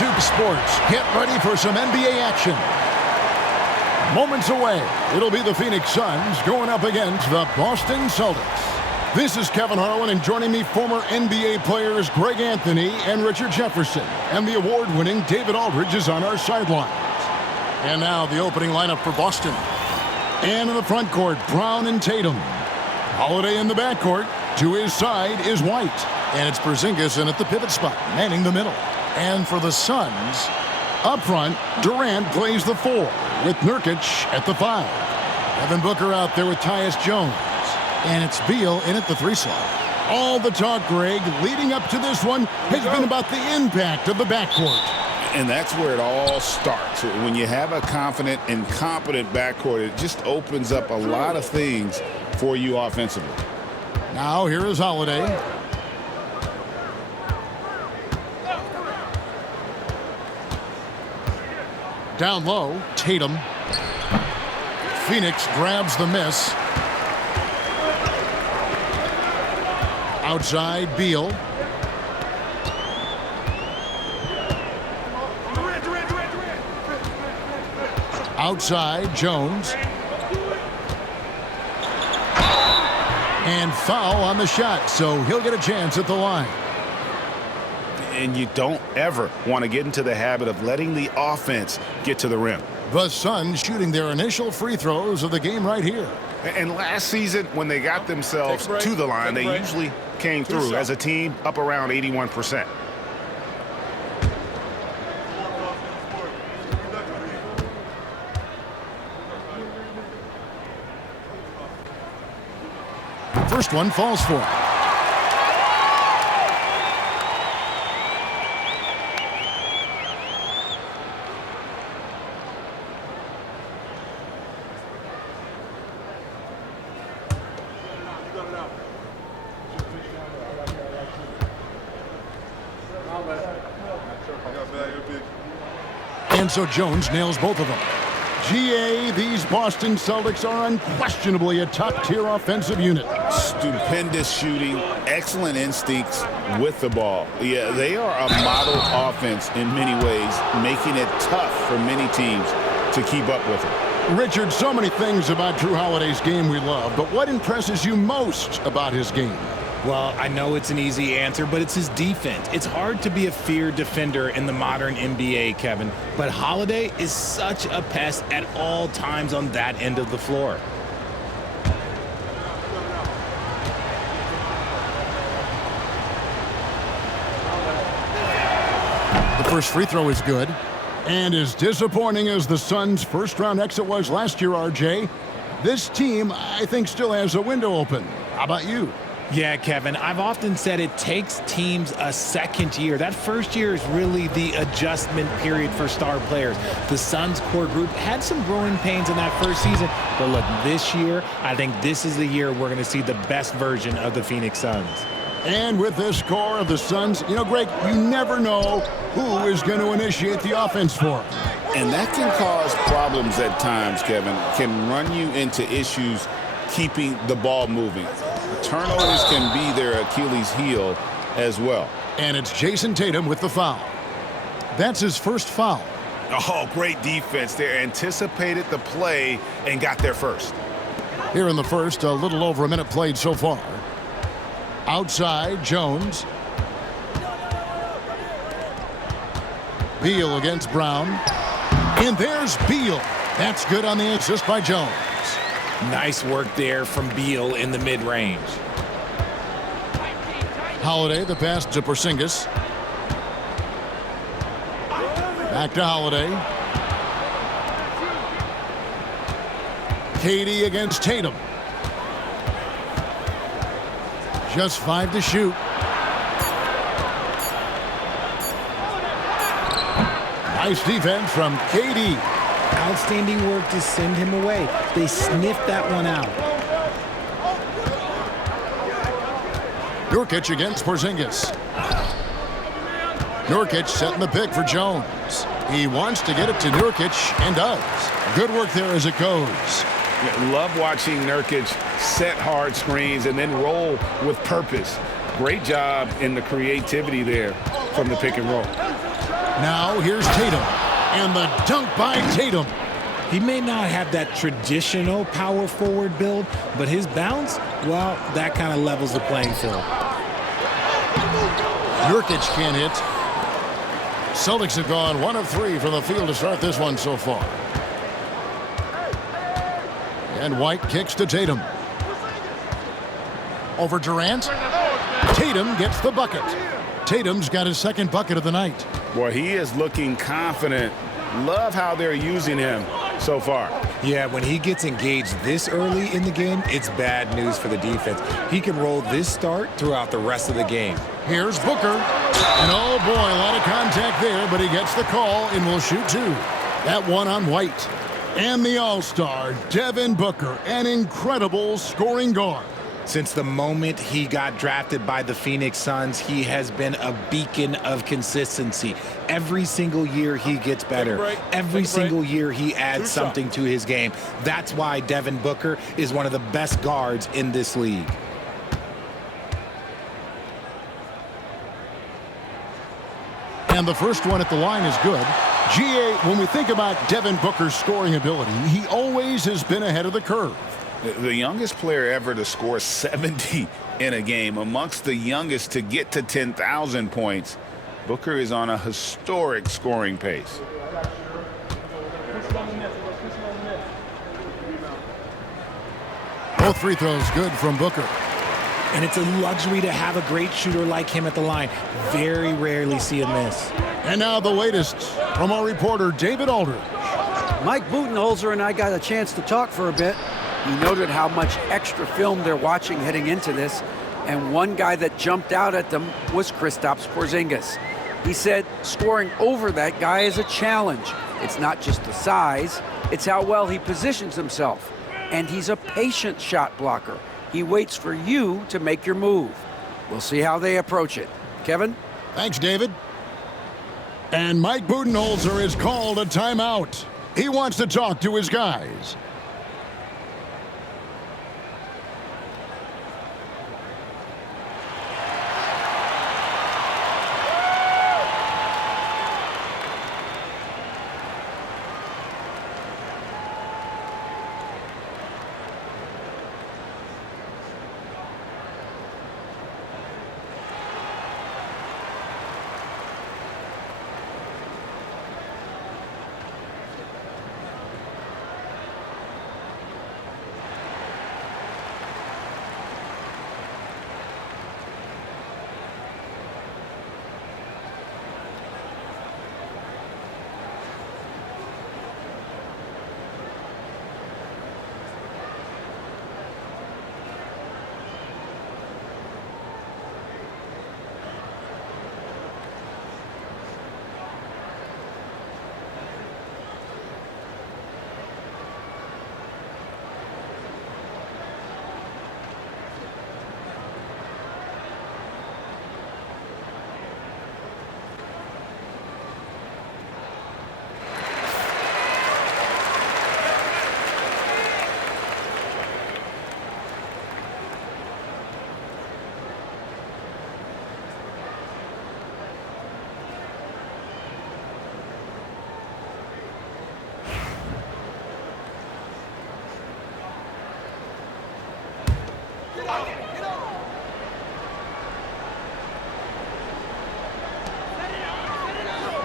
to sports. Get ready for some NBA action. Moments away, it'll be the Phoenix Suns going up against the Boston Celtics. This is Kevin Harlan, and joining me, former NBA players Greg Anthony and Richard Jefferson. And the award-winning David Aldridge is on our sidelines. And now the opening lineup for Boston. And in the front court, Brown and Tatum. Holiday in the backcourt. To his side is White. And it's Porzingis in at the pivot spot, manning the middle. And for the Suns, up front, Durant plays the 4, with Nurkic at the 5. Devin Booker out there with Tyus Jones. And it's Beal in at the 3 slot. All the talk, Greg, leading up to this one has been about the impact of the backcourt. And that's where it all starts. When you have a confident and competent backcourt, it just opens up a lot of things for you offensively. Now here is Holiday. Down low, Tatum. Phoenix grabs the miss. Outside, Beal. Outside, Jones. And foul on the shot, so he'll get a chance at the line. And you don't ever want to get into the habit of letting the offense get to the rim. The Suns shooting their initial free throws of the game right here. And last season, when they got themselves to the line, they usually came through as a team up around 81%. First one falls for him. And so Jones nails both of them. GA, these Boston Celtics are unquestionably a top-tier offensive unit. Stupendous shooting, excellent instincts with the ball. Yeah, they are a model offense in many ways, making it tough for many teams to keep up with it. Richard, so many things about Jrue Holiday's game we love, but what impresses you most about his game? Well, I know it's an easy answer, but it's his defense. It's hard to be a feared defender in the modern NBA, Kevin. But Holiday is such a pest at all times on that end of the floor. The first free throw is good. And as disappointing as the Suns' first-round exit was last year, RJ, this team, I think, still has a window open. How about you? Yeah, Kevin, I've often said it takes teams a second year. That first year is really the adjustment period for star players. The Suns core group had some growing pains in that first season, but look, this year, I think this is the year we're going to see the best version of the Phoenix Suns. And with this core of the Suns, you know, Greg, you never know who is going to initiate the offense for them. And that can cause problems at times, Kevin. Can run you into issues keeping the ball moving. Turnovers can be their Achilles heel as well. And it's Jason Tatum with the foul. That's his first foul. Oh, great defense there. Anticipated the play and got there first. Here in the first, a little over a minute played so far. Outside, Jones. Beal against Brown. And there's Beal. That's good on the assist by Jones. Nice work there from Beal in the mid-range. Holiday, the pass to Porzingis. Back to Holiday. KD against Tatum. Just 5 to shoot. Nice defense from KD. Outstanding work to send him away. They sniffed that one out. Nurkic against Porzingis. Nurkic setting the pick for Jones. He wants to get it to Nurkic and does. Good work there as it goes. Love watching Nurkic set hard screens and then roll with purpose. Great job in the creativity there from the pick and roll. Now here's Tatum. And the dunk by Tatum. He may not have that traditional power forward build, but his bounce, well, that kind of levels the playing field. Nurkic can't hit. Celtics have gone 1 of 3 from the field to start this one so far. And White kicks to Tatum. Over Durant. Tatum gets the bucket. Tatum's got his second bucket of the night. Boy, he is looking confident. Love how they're using him so far. Yeah, when he gets engaged this early in the game, it's bad news for the defense. He can roll this start throughout the rest of the game. Here's Booker. And oh boy, a lot of contact there, but he gets the call and will shoot 2. That one on White. And the All-Star, Devin Booker, an incredible scoring guard. Since the moment he got drafted by the Phoenix Suns, he has been a beacon of consistency. Every single year he gets better. Every single year he adds something to his game. That's why Devin Booker is one of the best guards in this league. And the first one at the line is good. G.A., when we think about Devin Booker's scoring ability, he always has been ahead of the curve. The youngest player ever to score 70 in a game, amongst the youngest to get to 10,000 points. Booker is on a historic scoring pace. Both free throws good from Booker. And it's a luxury to have a great shooter like him at the line. Very rarely see a miss. And now the latest from our reporter, David Aldridge. Mike Budenholzer and I got a chance to talk for a bit. He noted how much extra film they're watching heading into this, and one guy that jumped out at them was Kristaps Porzingis. He said scoring over that guy is a challenge. It's not just the size, it's how well he positions himself. And he's a patient shot blocker. He waits for you to make your move. We'll see how they approach it. Kevin? Thanks, David. And Mike Budenholzer is called a timeout. He wants to talk to his guys.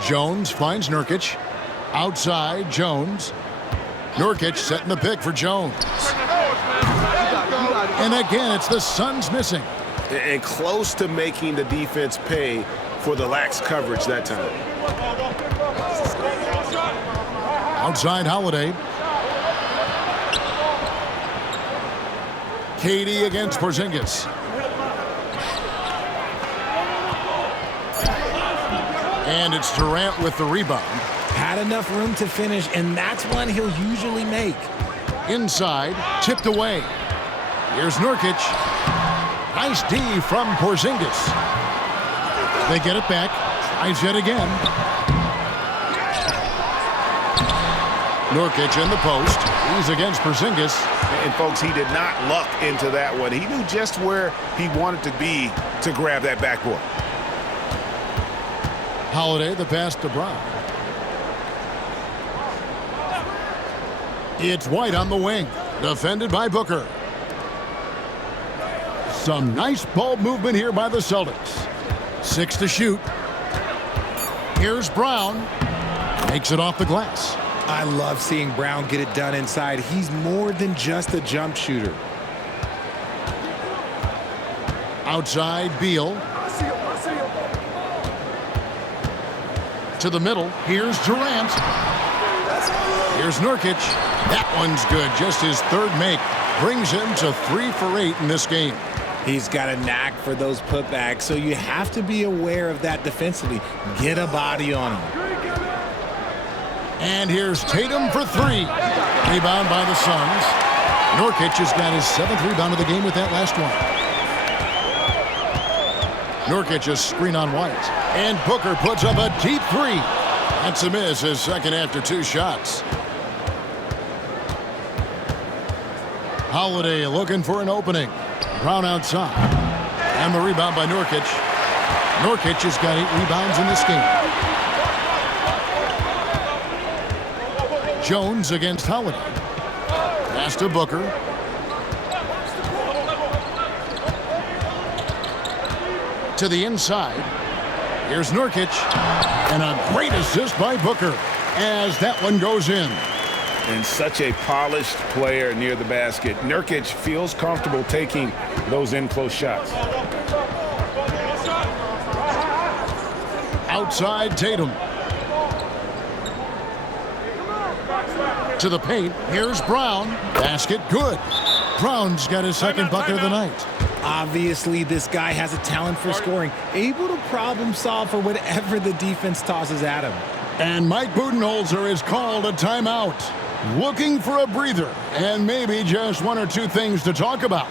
Jones finds Nurkic. Outside, Jones. Nurkic setting the pick for Jones. And again, it's the Suns missing. And close to making the defense pay for the lax coverage that time. Outside Holiday. KD against Porzingis. And it's Durant with the rebound. Had enough room to finish, and that's one he'll usually make. Inside, tipped away. Here's Nurkic. Nice D from Porzingis. They get it back. Eyes it again. Nurkic in the post. He's against Porzingis. And folks, he did not luck into that one. He knew just where he wanted to be to grab that backboard. Holiday, the pass to Brown. It's White on the wing, defended by Booker. Some nice ball movement here by the Celtics. 6 to shoot. Here's Brown. Makes it off the glass. I love seeing Brown get it done inside. He's more than just a jump shooter. Outside, Beal. To the middle. Here's Durant. Here's Nurkic. That one's good. Just his third make. Brings him to 3 for 8 in this game. He's got a knack for those putbacks, so you have to be aware of that defensively. Get a body on him. And here's Tatum for 3. Rebound by the Suns. Nurkic has got his 7th rebound of the game with that last one. Nurkic a screen on White. And Booker puts up a deep 3. That's a miss, his second after 2 shots. Holiday looking for an opening. Brown outside. And the rebound by Nurkic. Nurkic has got 8 rebounds in this game. Jones against Holiday. Pass to Booker. To the inside. Here's Nurkic. And a great assist by Booker as that one goes in. And such a polished player near the basket. Nurkic feels comfortable taking those in-close shots. Outside Tatum. To the paint. Here's Brown. Basket good. Brown's got his second bucket of the night. Obviously, this guy has a talent for scoring, able to problem solve for whatever the defense tosses at him. And Mike Budenholzer is called a timeout. Looking for a breather and maybe just 1 or 2 things to talk about.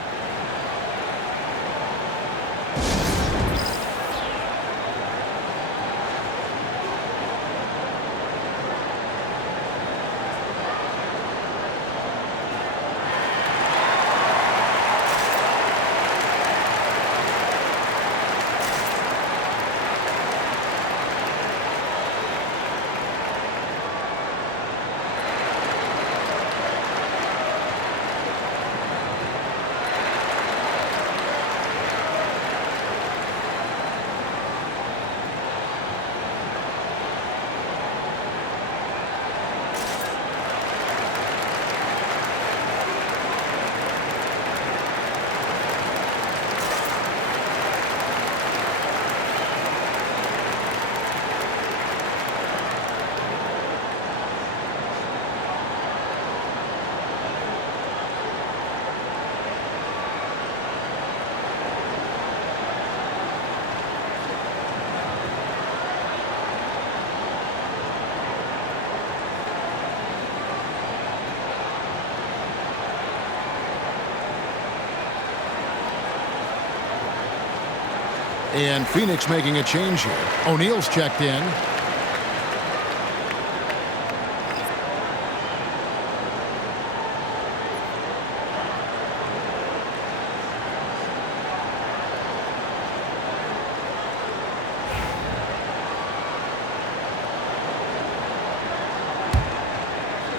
And Phoenix making a change here. O'Neal's checked in.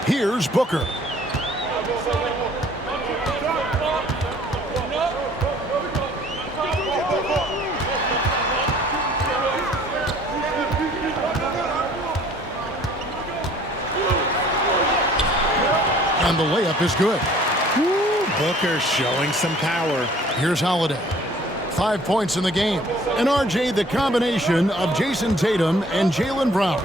Here's Booker. And the layup is good. Woo, Booker showing some power. Here's Holiday. 5 points in the game. And RJ, the combination of Jason Tatum and Jaylen Brown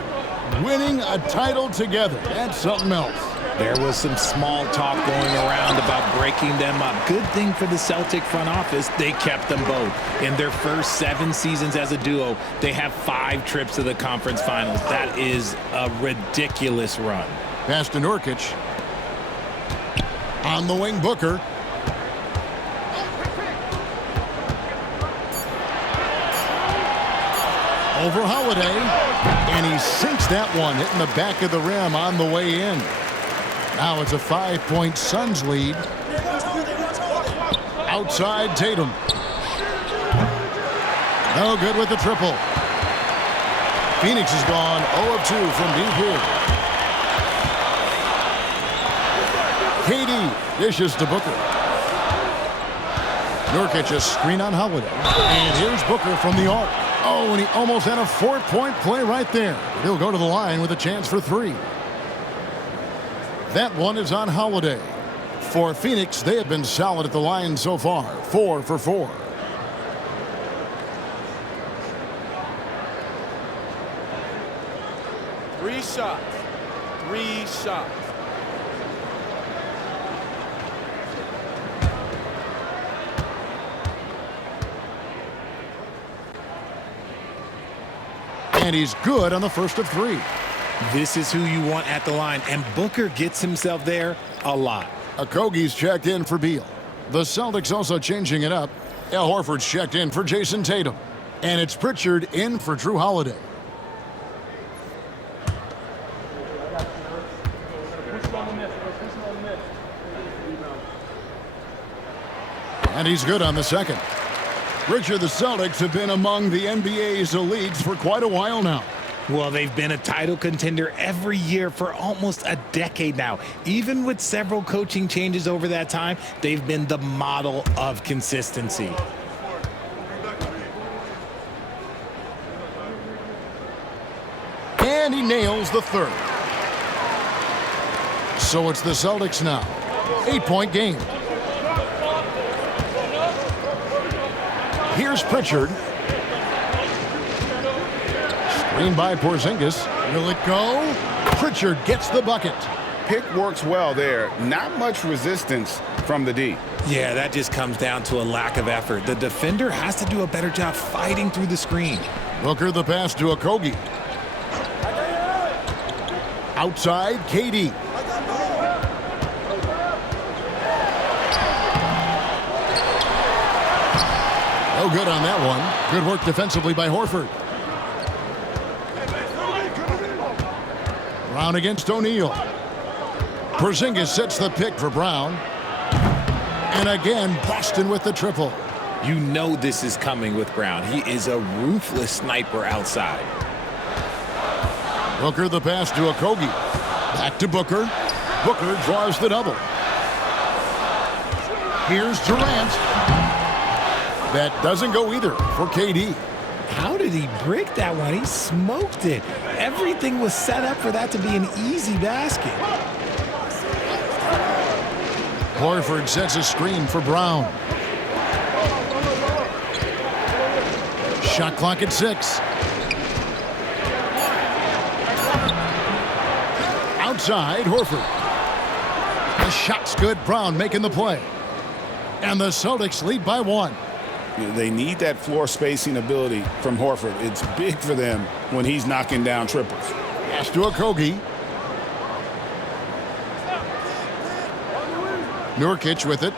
winning a title together. That's something else. There was some small talk going around about breaking them up. Good thing for the Celtic front office, they kept them both. In their first 7 seasons as a duo, they have 5 trips to the conference finals. That is a ridiculous run. Pass to Nurkic. On the wing, Booker. Over Holiday. And he sinks that one, hitting the back of the rim on the way in. Now it's a 5-point Suns lead. Outside Tatum. No good with the triple. Phoenix has gone 0 of 2 from deep here. KD dishes to Booker. Nurkic a screen on Holiday. And here's Booker from the arc. Oh, and he almost had a 4-point play right there. He'll go to the line with a chance for 3. That one is on Holiday. For Phoenix, they have been solid at the line so far. 4 for 4. Three shots. And he's good on the first of 3. This is who you want at the line, and Booker gets himself there a lot. Okogie's checked in for Beal. The Celtics also changing it up. Al Horford's checked in for Jason Tatum. And it's Pritchard in for Jrue Holiday. And he's good on the second. Richard, the Celtics have been among the NBA's elites for quite a while now. Well, they've been a title contender every year for almost a decade now. Even with several coaching changes over that time, they've been the model of consistency. And he nails the third. So it's the Celtics now. 8-point game. Here's Pritchard. Screen by Porzingis. Will it go? Pritchard gets the bucket. Pick works well there. Not much resistance from the D. Yeah, that just comes down to a lack of effort. The defender has to do a better job fighting through the screen. Booker the pass to Okogie. Outside, KD. No good on that one. Good work defensively by Horford. Brown against O'Neal. Porzingis sets the pick for Brown. And again, Boston with the triple. You know this is coming with Brown. He is a ruthless sniper outside. Booker the pass to Okogie. Back to Booker. Booker draws the double. Here's Durant. That doesn't go either for KD. How did he break that one? He smoked it. Everything was set up for that to be an easy basket. Horford sets a screen for Brown. Shot clock at 6. Outside, Horford. The shot's good. Brown making the play. And the Celtics lead by 1. They need that floor spacing ability from Horford. It's big for them when he's knocking down triples. Pass to Okogie. Nurkic with it.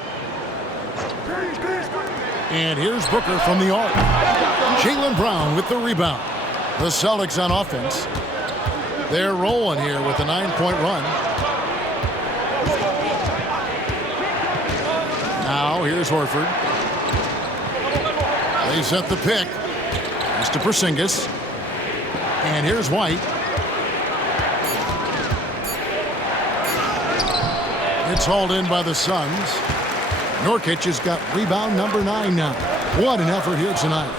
And here's Booker from the arc. Jaylen Brown with the rebound. The Celtics on offense. They're rolling here with a 9-point run. Now here's Horford. They set the pick. It's to Porzingis. And here's White. It's hauled in by the Suns. Nurkic has got rebound number 9 now. What an effort here tonight.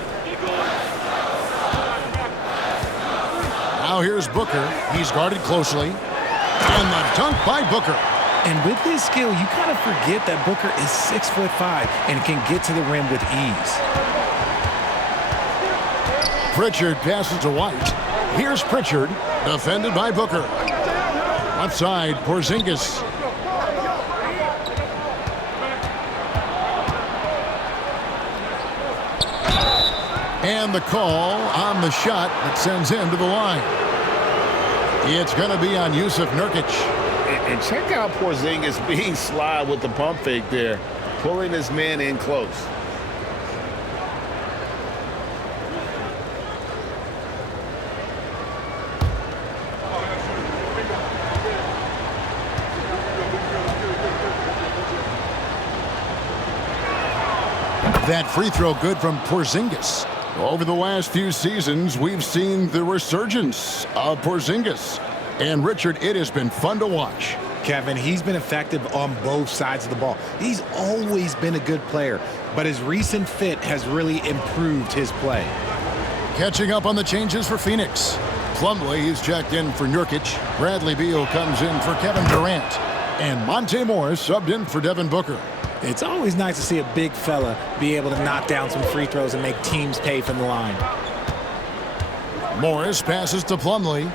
Now here's Booker. He's guarded closely. And the dunk by Booker. And with his skill, you kind of forget that Booker is 6'5" and can get to the rim with ease. Pritchard passes to White. Here's Pritchard, defended by Booker. Left side, Porzingis. And the call on the shot that sends him to the line. It's going to be on Jusuf Nurkic. And check out Porzingis being sly with the pump fake there, pulling his man in close. That free throw good from Porzingis. Over the last few seasons, we've seen the resurgence of Porzingis. And, Richard, it has been fun to watch. Kevin, he's been effective on both sides of the ball. He's always been a good player, but his recent fit has really improved his play. Catching up on the changes for Phoenix. Plumlee is checked in for Nurkic. Bradley Beal comes in for Kevin Durant. And Monte Morris subbed in for Devin Booker. It's always nice to see a big fella be able to knock down some free throws and make teams pay from the line. Morris passes to Plumlee.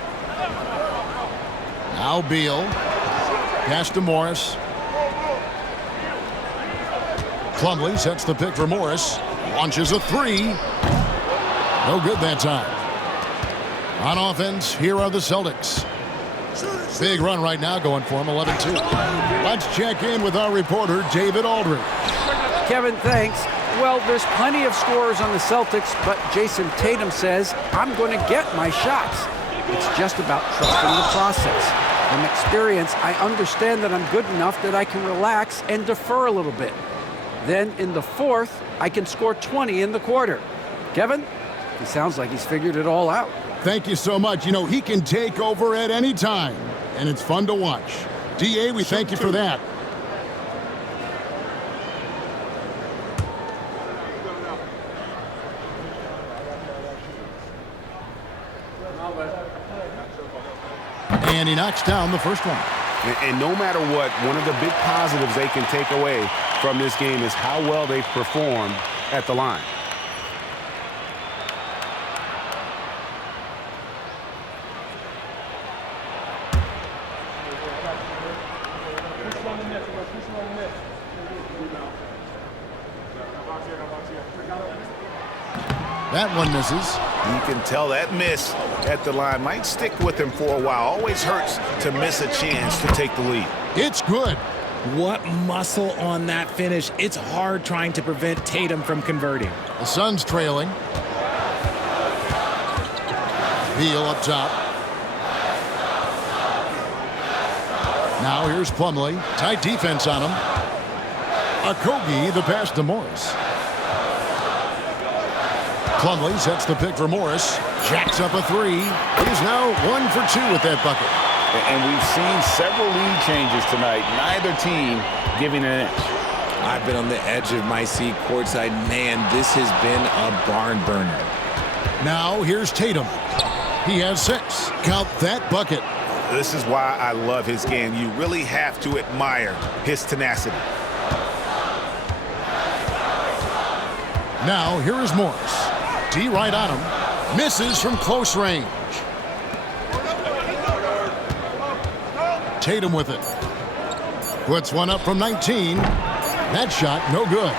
Now Beal. Pass to Morris. Plumlee sets the pick for Morris. Launches a three. No good that time. On offense, here are the Celtics. Big run right now going for him, 11-2. Let's check in with our reporter, 𝗵𝘆𝙧𝙑. Kevin, thanks. Well, there's plenty of scorers on the Celtics, but Jason Tatum says, I'm going to get my shots. It's just about trusting the process. From experience, I understand that I'm good enough that I can relax and defer a little bit. Then in the fourth, I can score 20 in the quarter. Kevin, he sounds like he's figured it all out. Thank you so much. You know, he can take over at any time, and it's fun to watch. DA, we thank you for that. And he knocks down the first one. And no matter what, one of the big positives they can take away from this game is how well they've performed at the line. That one misses. You can tell that miss at the line might stick with him for a while. Always hurts to miss a chance to take the lead. It's good. What muscle on that finish. It's hard trying to prevent Tatum from converting. The Suns trailing. Beal up top. Now here's Plumlee. Tight defense on him. 𝗚cie, the pass to Morris. Plumlee sets the pick for Morris. Jacks up a three. He's now 1 for 2 with that bucket. And we've seen several lead changes tonight. Neither team giving an inch. I've been on the edge of my seat courtside. Man, this has been a barn burner. Now here's Tatum. He has 6. Count that bucket. This is why I love his game. You really have to admire his tenacity. Now here is Morris. D right on him. Misses from close range. Tatum with it. Puts one up from 19. That shot, no good.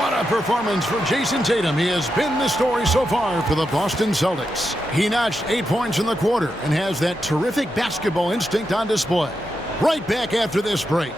What a performance for Jason Tatum. He has been the story so far for the Boston Celtics. He notched 8 points in the quarter and has that terrific basketball instinct on display. Right back after this break.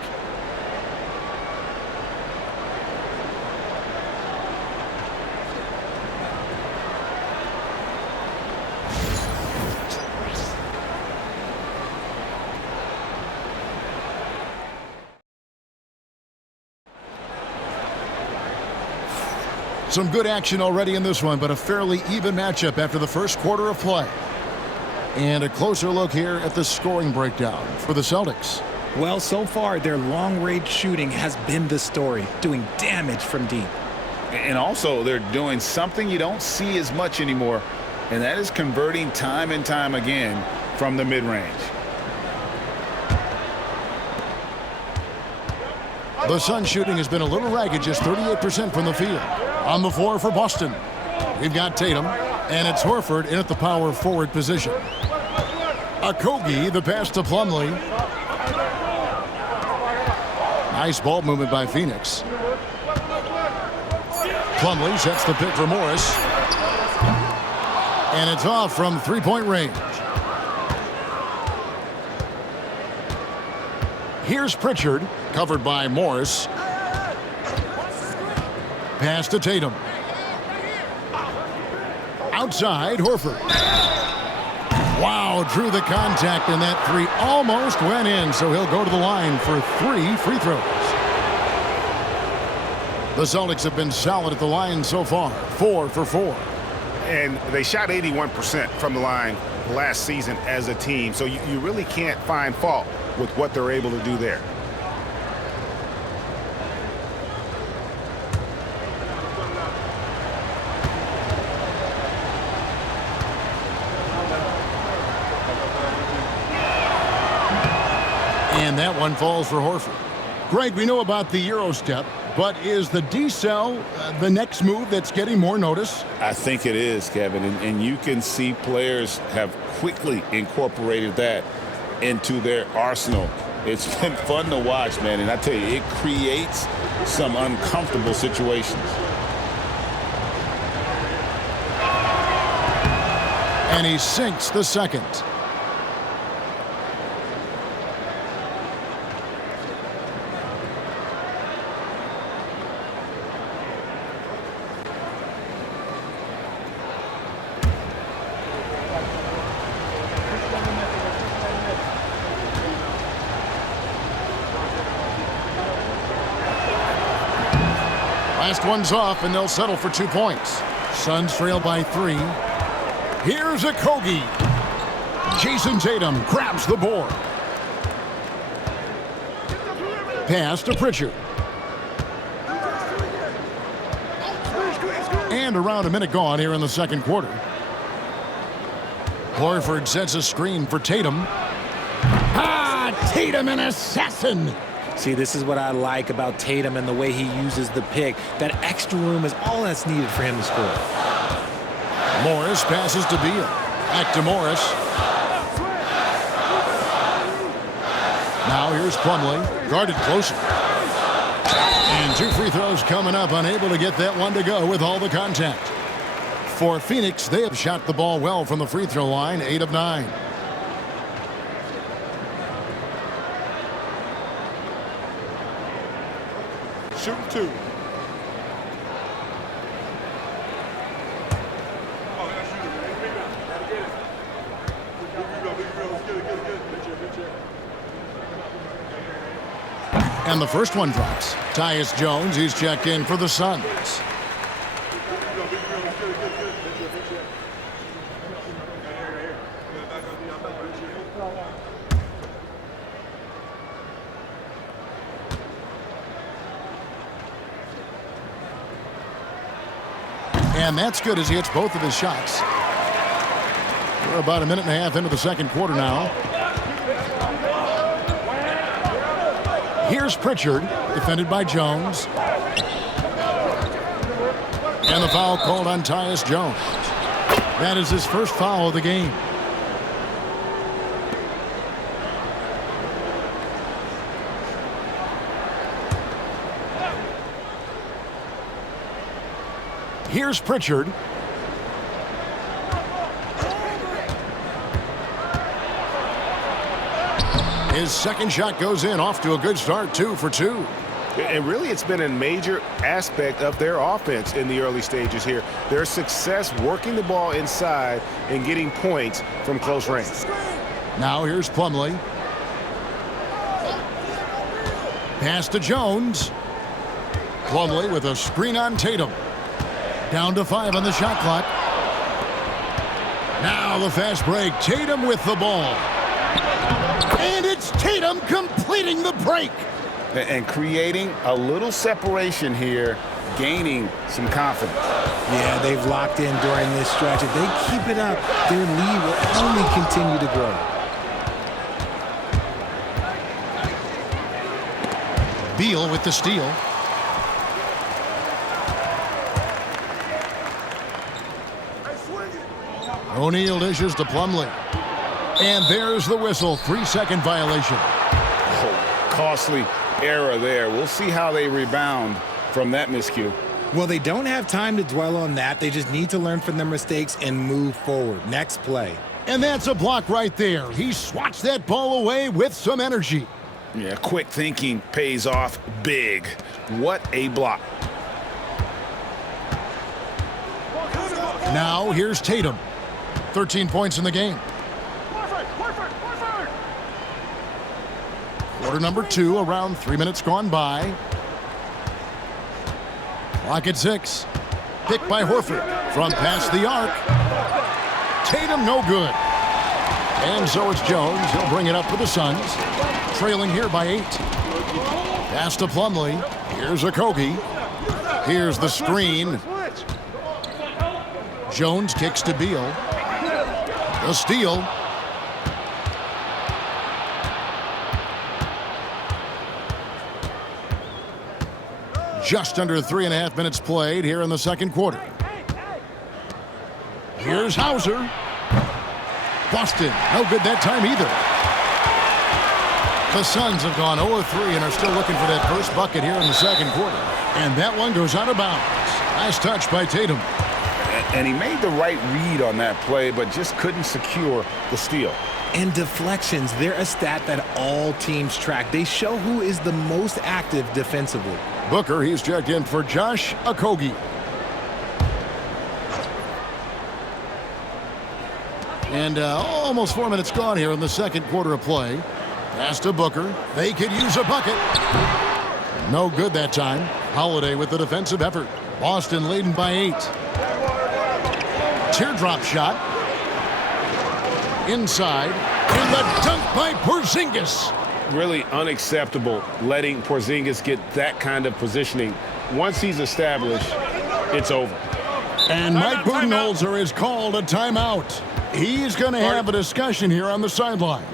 Some good action already in this one, but a fairly even matchup after the first quarter of play. And a closer look here at the scoring breakdown for the Celtics. Well, so far, their long-range shooting has been the story, doing damage from deep. And also, they're doing something you don't see as much anymore, and that is converting time and time again from the mid-range. The Suns shooting has been a little ragged, just 38% from the field. On the floor for Boston, we've got Tatum, and it's Horford in at the power forward position. 𝗚cie, the pass to Plumlee. Nice ball movement by Phoenix. Plumlee sets the pick for Morris. And it's off from three-point range. Here's Pritchard, covered by Morris. Pass to Tatum. Outside, Horford. Wow, drew the contact, and that three almost went in, so he'll go to the line for 3 free throws. The Celtics have been solid at the line so far, 4 for 4. And they shot 81% from the line last season as a team. So you really can't find fault with what they're able to do there. And that one falls for Horford. Greg, we know about the Euro step, but is the decel the next move that's getting more notice? I think it is, Kevin, and you can see players have quickly incorporated that into their arsenal. It's been fun to watch, man, and I tell you, it creates some uncomfortable situations. And he sinks the second. Last one's off, and they'll settle for 2 points. Suns trail by 3. Here's Okogie. Jason Tatum grabs the board. Pass to Pritchard. And around a minute gone here in the second quarter. Horford sets a screen for Tatum. Tatum, an assassin. See, this is what I like about Tatum and the way he uses the pick. That extra room is all that's needed for him to score. Morris passes to Beal. Back to Morris. Now here's Plumlee, guarded closer. And 2 free throws coming up, unable to get that one to go with all the contact. For Phoenix, they have shot the ball well from the free throw line, 8 of 9. Shooting 2. And the first one drops. Tyus Jones, he's checked in for the Suns. And that's good as he hits both of his shots. We're about a minute and a half into the second quarter now. Here's Pritchard, defended by Jones. And the foul called on Tyus Jones. That is his first foul of the game. Here's Pritchard. His second shot goes in, off to a good start, 2 for 2. And really, it's been a major aspect of their offense in the early stages here. Their success working the ball inside and getting points from close range. Now here's Plumlee. Pass to Jones. Plumlee with a screen on Tatum. Down to 5 on the shot clock. Now the fast break. Tatum with the ball. And it's Tatum completing the break. And creating a little separation here, gaining some confidence. Yeah, they've locked in during this stretch. If they keep it up, their lead will only continue to grow. Beal with the steal. O'Neal dishes to Plumlee. And there's the whistle. 3-second violation. Oh, costly error there. We'll see how they rebound from that miscue. Well, they don't have time to dwell on that. They just need to learn from their mistakes and move forward. Next play. And that's a block right there. He swats that ball away with some energy. Yeah, quick thinking pays off big. What a block. Now here's Tatum. 13 points in the game. Quarter number 2, around 3 minutes gone by. Clock at 6. pick by Horford. From past the arc. Tatum no good. And so it's Jones. He'll bring it up for the Suns. Trailing here by 8. Pass to Plumlee. Here's 𝗍𝗁. Here's the screen. Jones kicks to Beal. The steal. Just under 3.5 minutes played here in the second quarter. Here's Hauser. Boston, no good that time either. The Suns have gone 0-3 and are still looking for that first bucket here in the second quarter. And that one goes out of bounds. Nice touch by Tatum. And he made the right read on that play, but just couldn't secure the steal. And deflections, they're a stat that all teams track. They show who is the most active defensively. Booker, he's checked in for Josh Okogie. And almost 4 minutes gone here in the second quarter of play. Pass to Booker. They could use a bucket. No good that time. Holiday with the defensive effort. Boston leading by 8. Teardrop shot. Inside. And the dunk by Porzingis. Really unacceptable letting Porzingis get that kind of positioning. Once he's established, it's over. And Mike Budenholzer has called a timeout. He's going to have a discussion here on the sideline.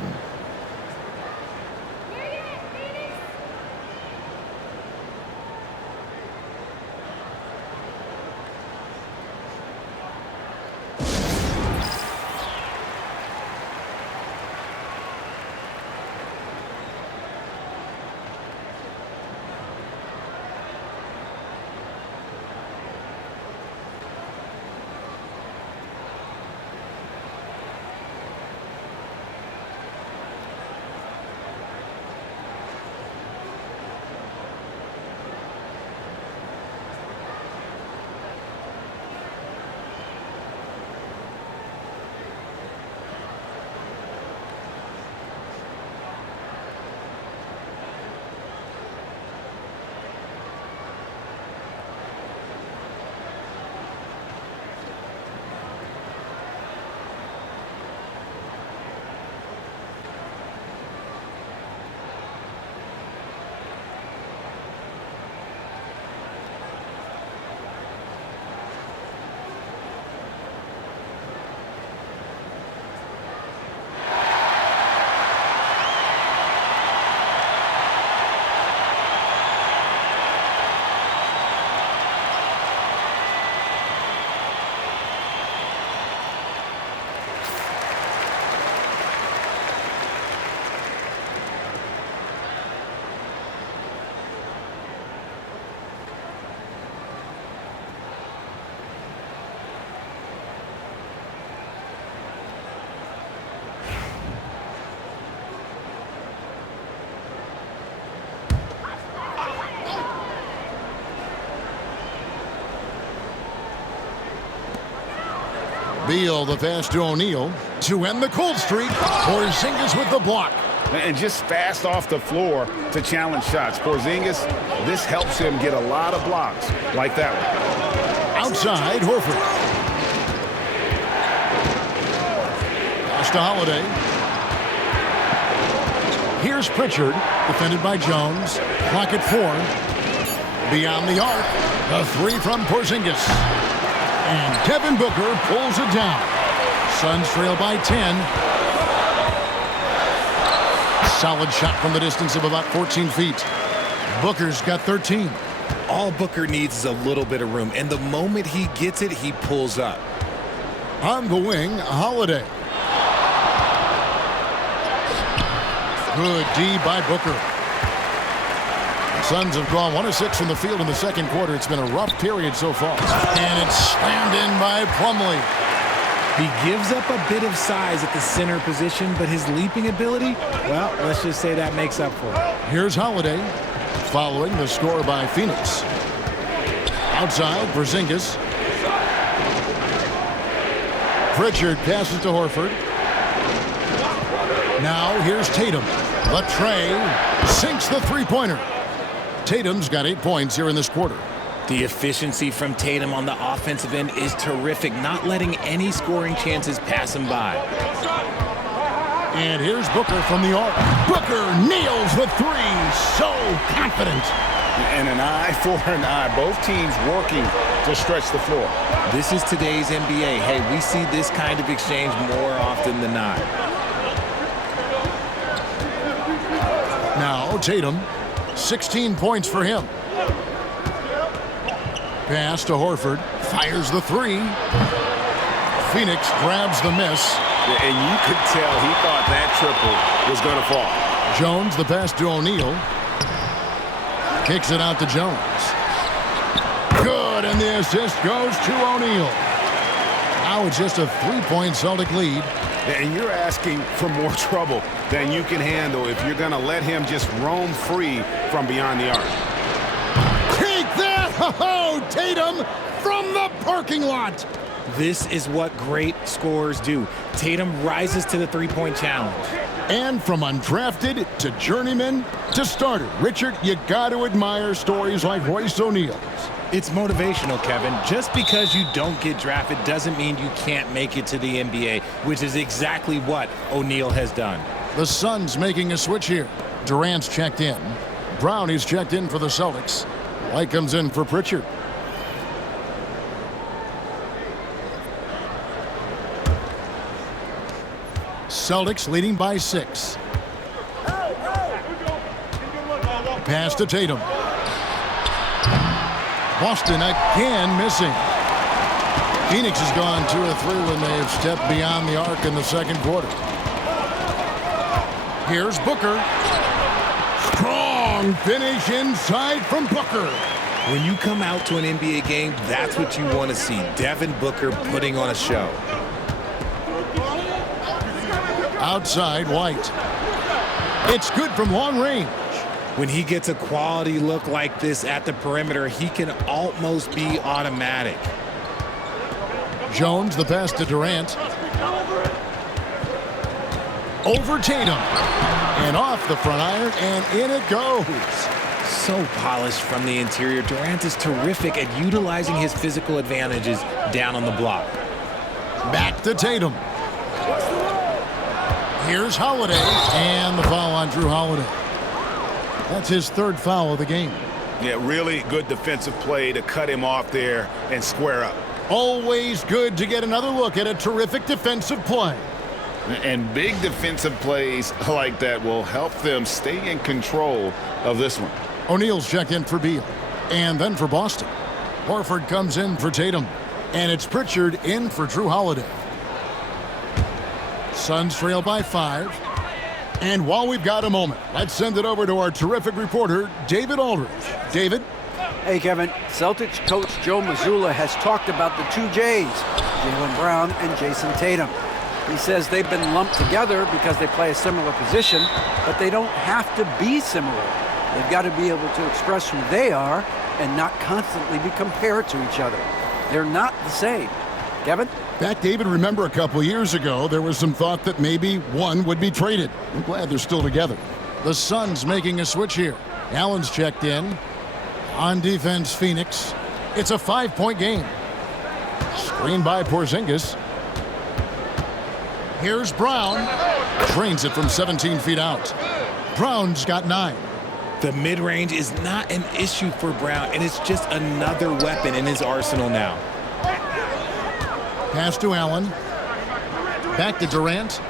Beal, the pass to O'Neal to end the cold streak. Porzingis with the block. And just fast off the floor to challenge shots. Porzingis, this helps him get a lot of blocks like that one. Outside, Horford. Pass to Holiday. Here's Pritchard, defended by Jones. Clock at 4. Beyond the arc, the 3 from Porzingis. And Devin Booker pulls it down. Suns trail by 10. Solid shot from the distance of about 14 feet. Booker's got 13. All Booker needs is a little bit of room, and the moment he gets it, he pulls up. On the wing, Holiday. Good D by Booker. Suns have gone 1 of 6 from the field in the second quarter. It's been a rough period so far. And it's slammed in by Plumlee. He gives up a bit of size at the center position, but his leaping ability, well, let's just say that makes up for it. Here's Holiday, following the score by Phoenix. Outside, Porzingis. Pritchard passes to Horford. Now here's Tatum. Latrey sinks the three-pointer. Tatum's got 8 points here in this quarter. The efficiency from Tatum on the offensive end is terrific, not letting any scoring chances pass him by. And here's Booker from the arc. Booker nails the three. So confident. And an eye for an eye. Both teams working to stretch the floor. This is today's NBA. Hey, we see this kind of exchange more often than not. Now Tatum, 16 points for him. Pass to Horford, fires the three. Phoenix grabs the miss. And you could tell he thought that triple was going to fall. Jones, the pass to O'Neal. Kicks it out to Jones. Good, and the assist goes to O'Neal. Now it's just a 3-point Celtic lead. And you're asking for more trouble than you can handle if you're going to let him just roam free from beyond the arc. Take that! Ho-ho! Tatum from the parking lot! This is what great scorers do. Tatum rises to the three-point challenge. And from undrafted to journeyman to starter, Richard, you got to admire stories like Royce O'Neal's. It's motivational, Kevin. Just because you don't get drafted doesn't mean you can't make it to the NBA, which is exactly what O'Neal has done. The Suns making a switch here. Durant's checked in. Brownie's checked in for the Celtics. White comes in for Pritchard. Celtics leading by 6. Pass to Tatum. Boston again missing. Phoenix has gone 2 of 3 when they've stepped beyond the arc in the second quarter. Here's Booker. Strong finish inside from Booker. When you come out to an NBA game, that's what you want to see. Devin Booker putting on a show. Outside, White. It's good from long range. When he gets a quality look like this at the perimeter, he can almost be automatic. Jones, the pass to Durant. Over Tatum. And off the front iron, and in it goes. So polished from the interior. Durant is terrific at utilizing his physical advantages down on the block. Back to Tatum. Here's Holiday, and the foul on 𝗚𝗆𝙗. That's his 3rd foul of the game. Yeah, really good defensive play to cut him off there and square up. Always good to get another look at a terrific defensive play. And big defensive plays like that will help them stay in control of this one. O'Neal's checked in for Beal, and then for Boston. Horford comes in for Tatum, and it's Pritchard in for 𝗚 Holiday. Suns trail by 5. And while we've got a moment, let's send it over to our terrific reporter, David Aldridge. David? Hey, Kevin. Celtics coach Joe Mazzulla has talked about the 2 J's, Jaylen Brown and Jason Tatum. He says they've been lumped together because they play a similar position, but they don't have to be similar. They've got to be able to express who they are and not constantly be compared to each other. They're not the same. Kevin? Back, David, remember a couple years ago, there was some thought that maybe one would be traded. I'm glad they're still together. The Suns making a switch here. Allen's checked in. On defense, Phoenix. It's a 5-point game. Screen by Porzingis. Here's Brown. Drains it from 17 feet out. Brown's got 9. The mid-range is not an issue for Brown, and it's just another weapon in his arsenal now. Pass to Allen. Back to Durant.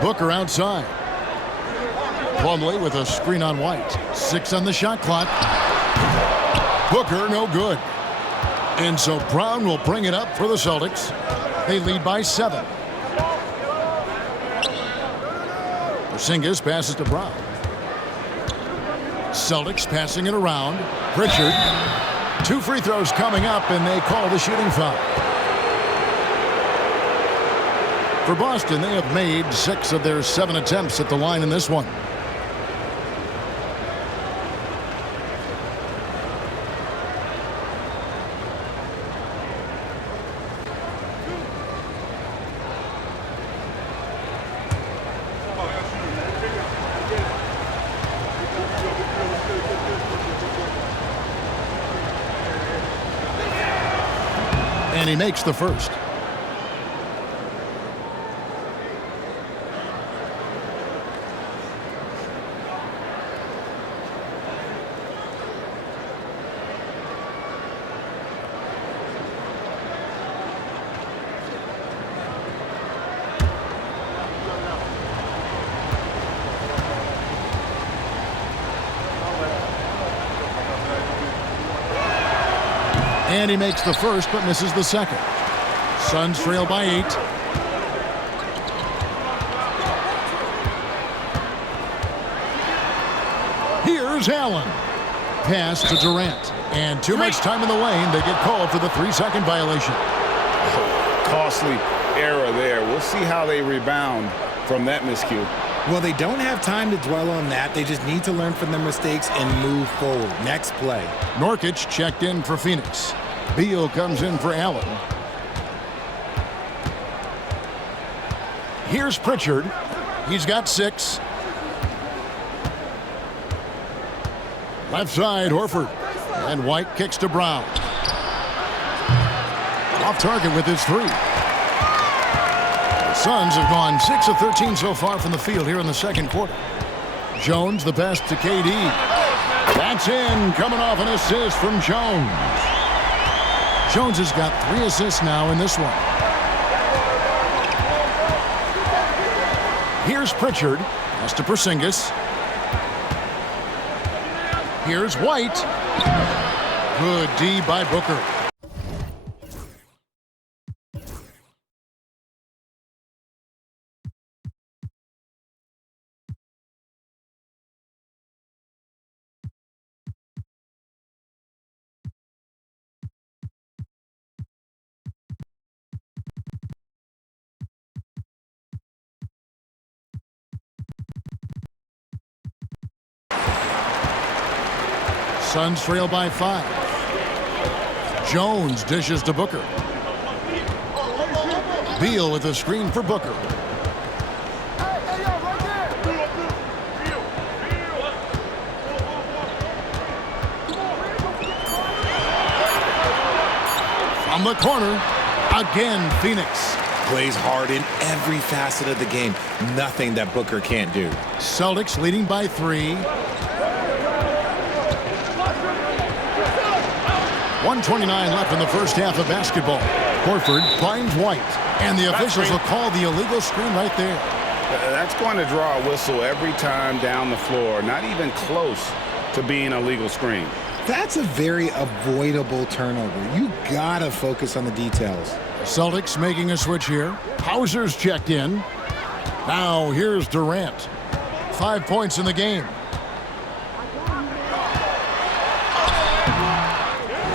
Booker outside. Plumlee with a screen on White. 6 on the shot clock. Booker no good. And so Brown will bring it up for the Celtics. They lead by 7. Porzingis passes to Brown. Celtics passing it around. Pritchard. 2 free throws coming up, and they call the shooting foul. For Boston, they have made 6 of their 7 attempts at the line in this one. And he makes the first. And he makes the first, but misses the second. Suns trail by 8. Here's Allen. Pass to Durant. And too much time in the lane. They get called for the 3-second violation. Costly error there. We'll see how they rebound from that miscue. Well, they don't have time to dwell on that. They just need to learn from their mistakes and move forward. Next play. Nurkic checked in for Phoenix. Beal comes in for Allen. Here's Pritchard. He's got 6. Left side, Horford. And White kicks to Brown. Off target with his 3. The Suns have gone 6 of 13 so far from the field here in the second quarter. Jones, the pass to KD. That's in, coming off an assist from Jones. Jones has got 3 assists now in this one. Here's Pritchard. Pass to Porzingis. Here's White. Good D by Booker. Suns trail by 5. Jones dishes to Booker. Beal with a screen for Booker. From the corner, again Phoenix. Plays hard in every facet of the game. Nothing that Booker can't do. Celtics leading by 3. 1:29 left in the first half of basketball. Horford finds White, and the officials will call the illegal screen right there. That's going to draw a whistle every time down the floor. Not even close to being a legal screen. That's a very avoidable turnover. You gotta focus on the details. Celtics making a switch here. Hauser's checked in. Now here's Durant. 5 points in the game.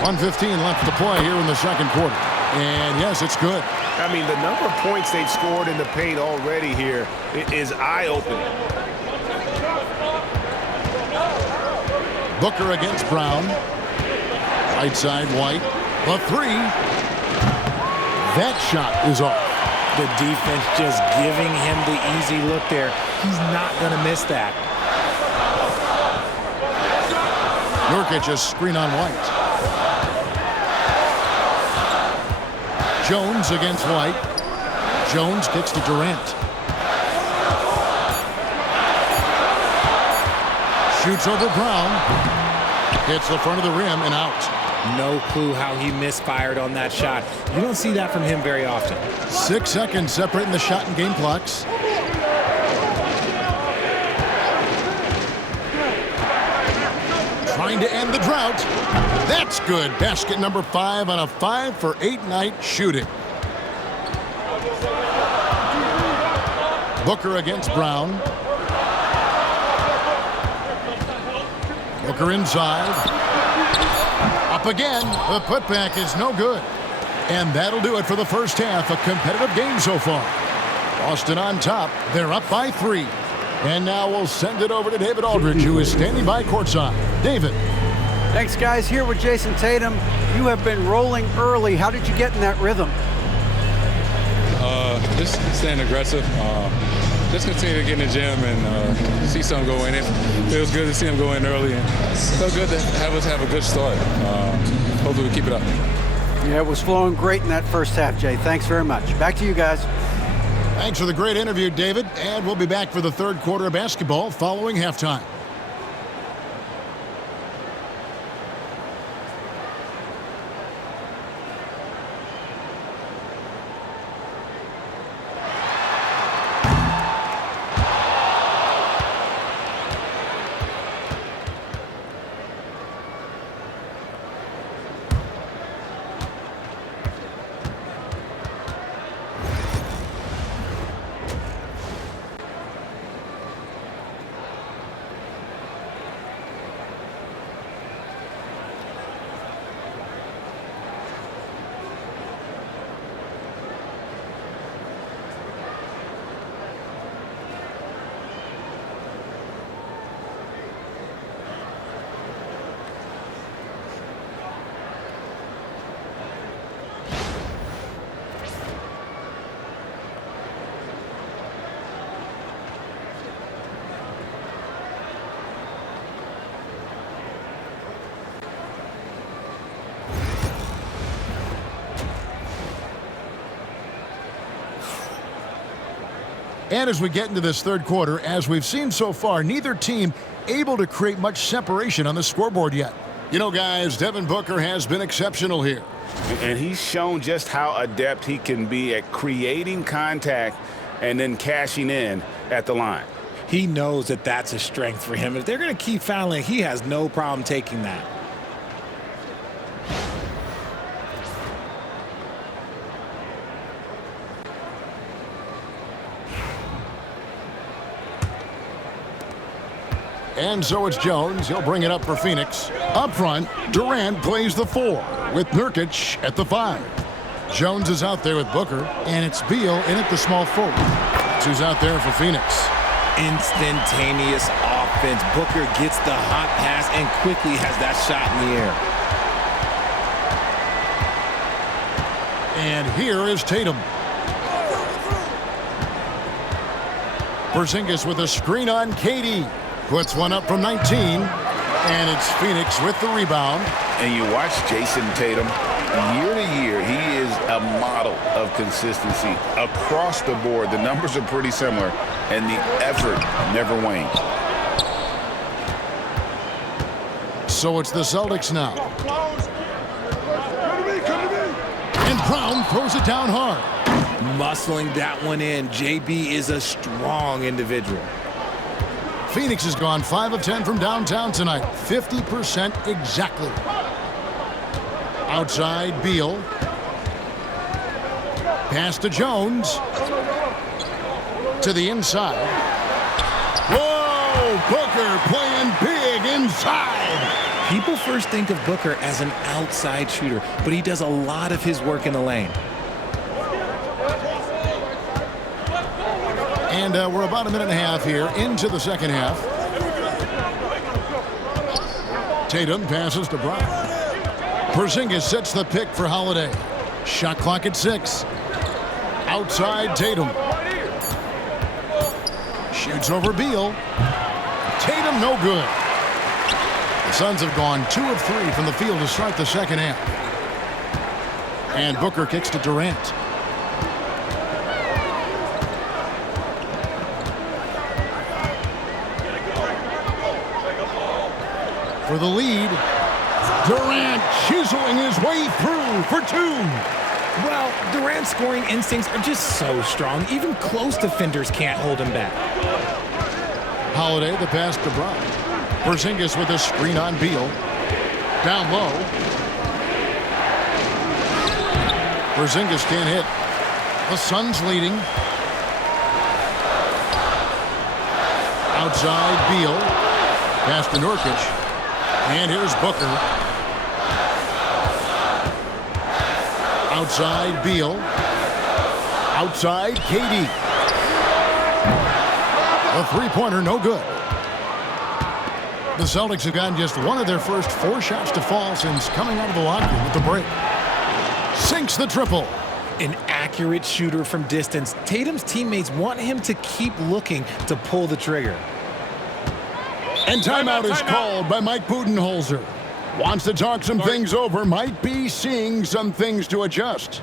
1:15 left to play here in the second quarter. And yes, it's good. I mean, the number of points they've scored in the paint already here is eye-opening. Booker against Brown. Right side, White. The 3. That shot is off. The defense just giving him the easy look there. He's not going to miss that. Nurkic a screen on White. Jones against White. Jones kicks to Durant. Shoots over Brown. Hits the front of the rim and out. No clue how he misfired on that shot. You don't see that from him very often. 6 seconds separating the shot and game clocks. Trying to end the drought. That's good. Basket number 5 on a 5 for 8 night shooting. Booker against Brown. Booker inside. Up again. The putback is no good. And that'll do it for the first half. A competitive game so far. Boston on top. They're up by 3. And now we'll send it over to David Aldridge, who is standing by courtside. David. Thanks, guys. Here with Jason Tatum. You have been rolling early. How did you get in that rhythm? Just staying aggressive. Just continue to get in the gym and see something go in. It feels good to see him go in early, and it felt good to have us have a good start. Hopefully we keep it up. Yeah, it was flowing great in that first half, Jay. Thanks very much. Back to you guys. Thanks for the great interview, David. And we'll be back for the third quarter of basketball following halftime. And as we get into this third quarter, as we've seen so far, neither team able to create much separation on the scoreboard yet. You know, guys, Devin Booker has been exceptional here. And he's shown just how adept he can be at creating contact and then cashing in at the line. He knows that that's a strength for him. If they're going to keep fouling, he has no problem taking that. And so it's Jones. He'll bring it up for Phoenix. Up front, Durant plays the 4 with Nurkic at the 5. Jones is out there with Booker, and it's Beal in at the small forward. Who's out there for Phoenix. Instantaneous offense. Booker gets the hot pass and quickly has that shot in the air. And here is Tatum. Porzingis with a screen on KD. Puts one up from 19, and it's Phoenix with the rebound. And you watch Jason Tatum, year to year, he is a model of consistency across the board. The numbers are pretty similar, and the effort never wanes. So it's the Celtics now. And Brown throws it down hard. Muscling that one in. JB is a strong individual. Phoenix has gone 5 of 10 from downtown tonight. 50% exactly. Outside, Beal. Pass to Jones. To the inside. Whoa! Booker playing big inside. People first think of Booker as an outside shooter, but he does a lot of his work in the lane. And we're about a minute and a half here into the second half. Tatum passes to Brown. Porzingis sets the pick for Holiday. Shot clock at 6. Outside Tatum. Shoots over Beal. Tatum no good. The Suns have gone 2 of 3 from the field to start the second half. And Booker kicks to Durant. For the lead, Durant chiseling his way through for 2. Well, Durant's scoring instincts are just so strong. Even close defenders can't hold him back. Holiday, the pass to Brown. Porzingis with a screen on Beal. Down low. Porzingis can't hit. The Suns leading. Outside Beal. Pass to Nurkic. And here's Booker. Outside Beal. Outside KD. A three-pointer, no good. The Celtics have gotten just one of their first 4 shots to fall since coming out of the locker room with the break. Sinks the triple. An accurate shooter from distance. Tatum's teammates want him to keep looking to pull the trigger. And timeout is called by Mike Budenholzer. Wants to talk some things over. Might be seeing some things to adjust.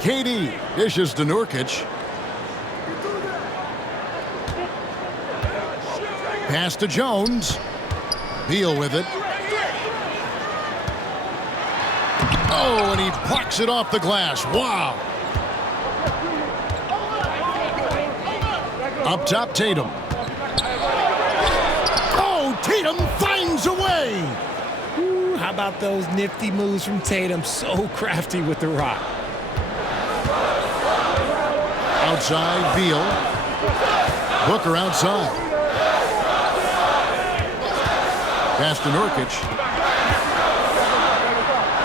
KD dishes to Nurkic. Pass to Jones. Beal with it. Oh, and he plucks it off the glass. Wow. Up top, Tatum. Oh, Tatum finds a way. Ooh, how about those nifty moves from Tatum? So crafty with the rock. Outside, Beal. Booker outside. Pass to Nurkic.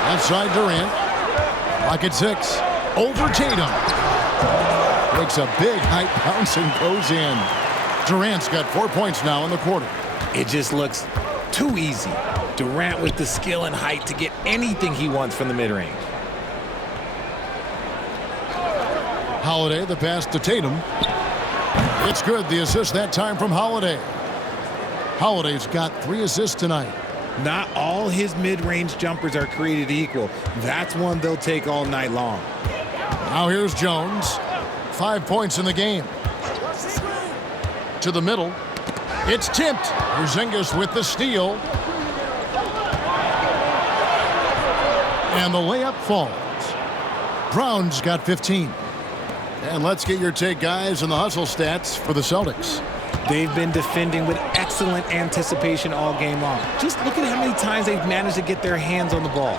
Outside Durant. Pocket 6. Over Tatum. Makes a big height bounce and goes in. Durant's got 4 points now in the quarter. It just looks too easy. Durant with the skill and height to get anything he wants from the mid-range. Holiday, the pass to Tatum. It's good, the assist that time from Holiday. Holiday's got 3 assists tonight. Not all his mid-range jumpers are created equal. That's one they'll take all night long. Now here's Jones. 5 points in the game. To the middle. It's tipped. Porzingis with the steal. And the layup falls. Brown's got 15. And let's get your take, guys, on the hustle stats for the Celtics. They've been defending with excellent anticipation all game long. Just look at how many times they've managed to get their hands on the ball.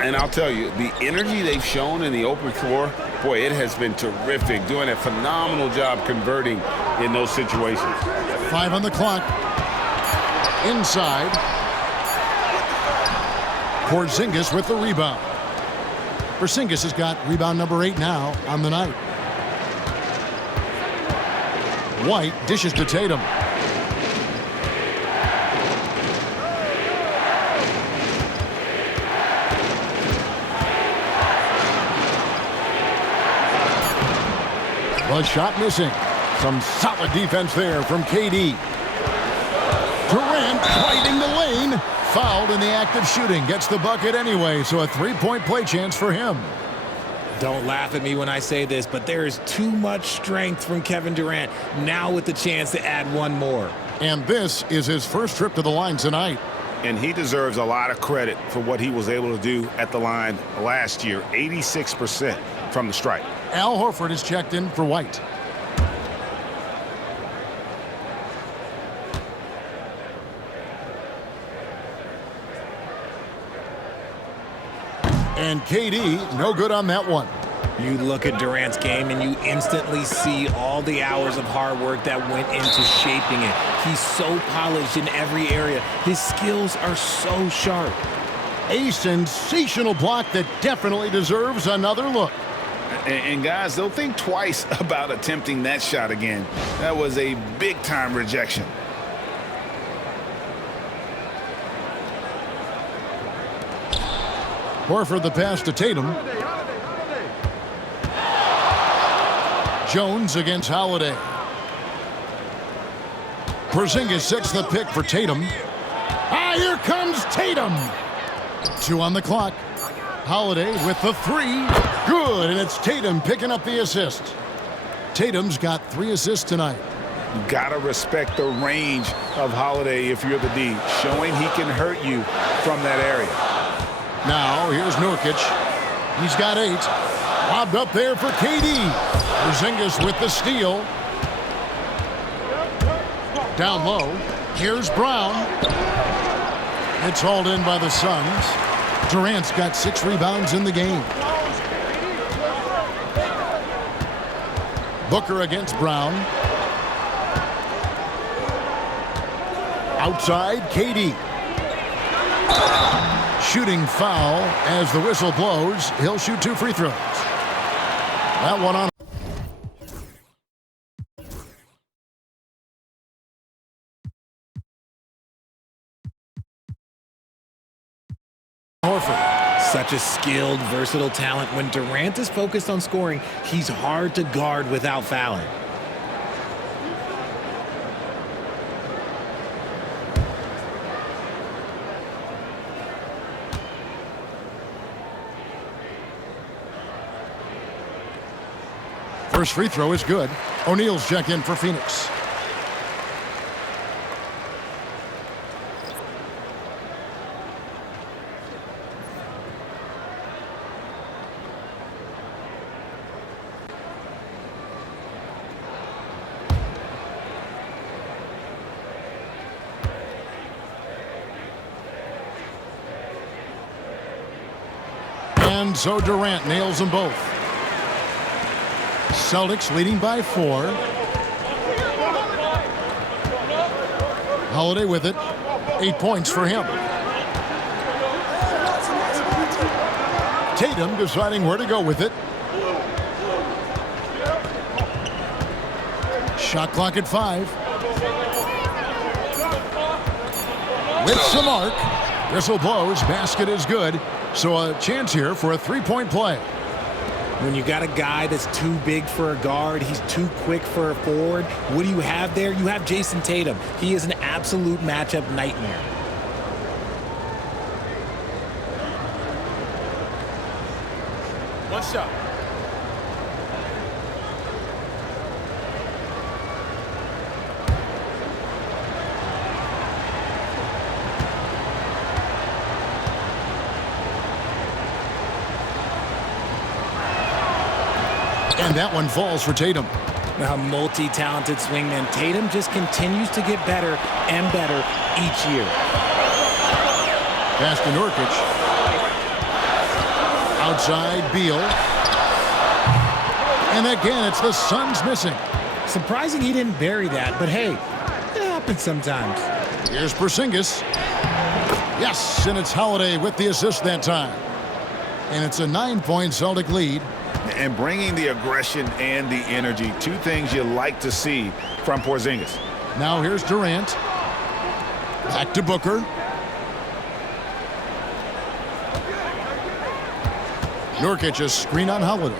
And I'll tell you, the energy they've shown in the open floor, boy, it has been terrific, doing a phenomenal job converting in those situations. 5 on the clock. Inside. Porzingis with the rebound. Porzingis has got rebound number 8 now on the night. White dishes to Tatum. The shot missing. Some solid defense there from KD. Durant fighting the lane. Fouled in the act of shooting. Gets the bucket anyway, so a 3-point play chance for him. Don't laugh at me when I say this, but there is too much strength from Kevin Durant, now with the chance to add one more. And this is his first trip to the line tonight. And he deserves a lot of credit for what he was able to do at the line last year. 86% from the stripe. Al Horford is checked in for White. And KD, no good on that one. You look at Durant's game and you instantly see all the hours of hard work that went into shaping it. He's so polished in every area. His skills are so sharp. A sensational block that definitely deserves another look. And guys, they'll think twice about attempting that shot again. That was a big-time rejection. Horford the pass to Tatum. Jones against Holiday. Porzingis sets the pick for Tatum. Here comes Tatum. 2 on the clock. Holiday with the 3. Good, and it's Tatum picking up the assist. Tatum's got 3 assists tonight. You gotta respect the range of Holiday if you're the D, showing he can hurt you from that area. Now, here's Nurkic. He's got 8. Lobbed up there for KD. Porzingis with the steal. Down low. Here's Brown. It's hauled in by the Suns. Durant's got 6 rebounds in the game. Booker against Brown. Outside, KD. Shooting foul as the whistle blows. He'll shoot 2 free throws. That one on. Horford. Such a skilled, versatile talent. When Durant is focused on scoring, he's hard to guard without fouling. First free throw is good. O'Neal's check in for Phoenix. And so Durant nails them both. Celtics leading by 4. Holiday with it. 8 points for him. Tatum deciding where to go with it. Shot clock at 5. With some arc. Whistle blows. Basket is good. So a chance here for a 3-point play. When you got a guy that's too big for a guard, he's too quick for a forward, what do you have there? You have Jason Tatum. He is an absolute matchup nightmare. One shot. And that one falls for Tatum. A multi-talented swingman, Tatum just continues to get better and better each year. Pass to Nurkic. Outside, Beal. And again, it's the Suns missing. Surprising he didn't bury that, but hey, it happens sometimes. Here's Porzingis. Yes, and it's Holiday with the assist that time. And it's a 9-point Celtic lead. And bringing the aggression and the energy, 2 things you like to see from Porzingis. Now here's Durant. Back to Booker. Nurkic a screen on Holiday.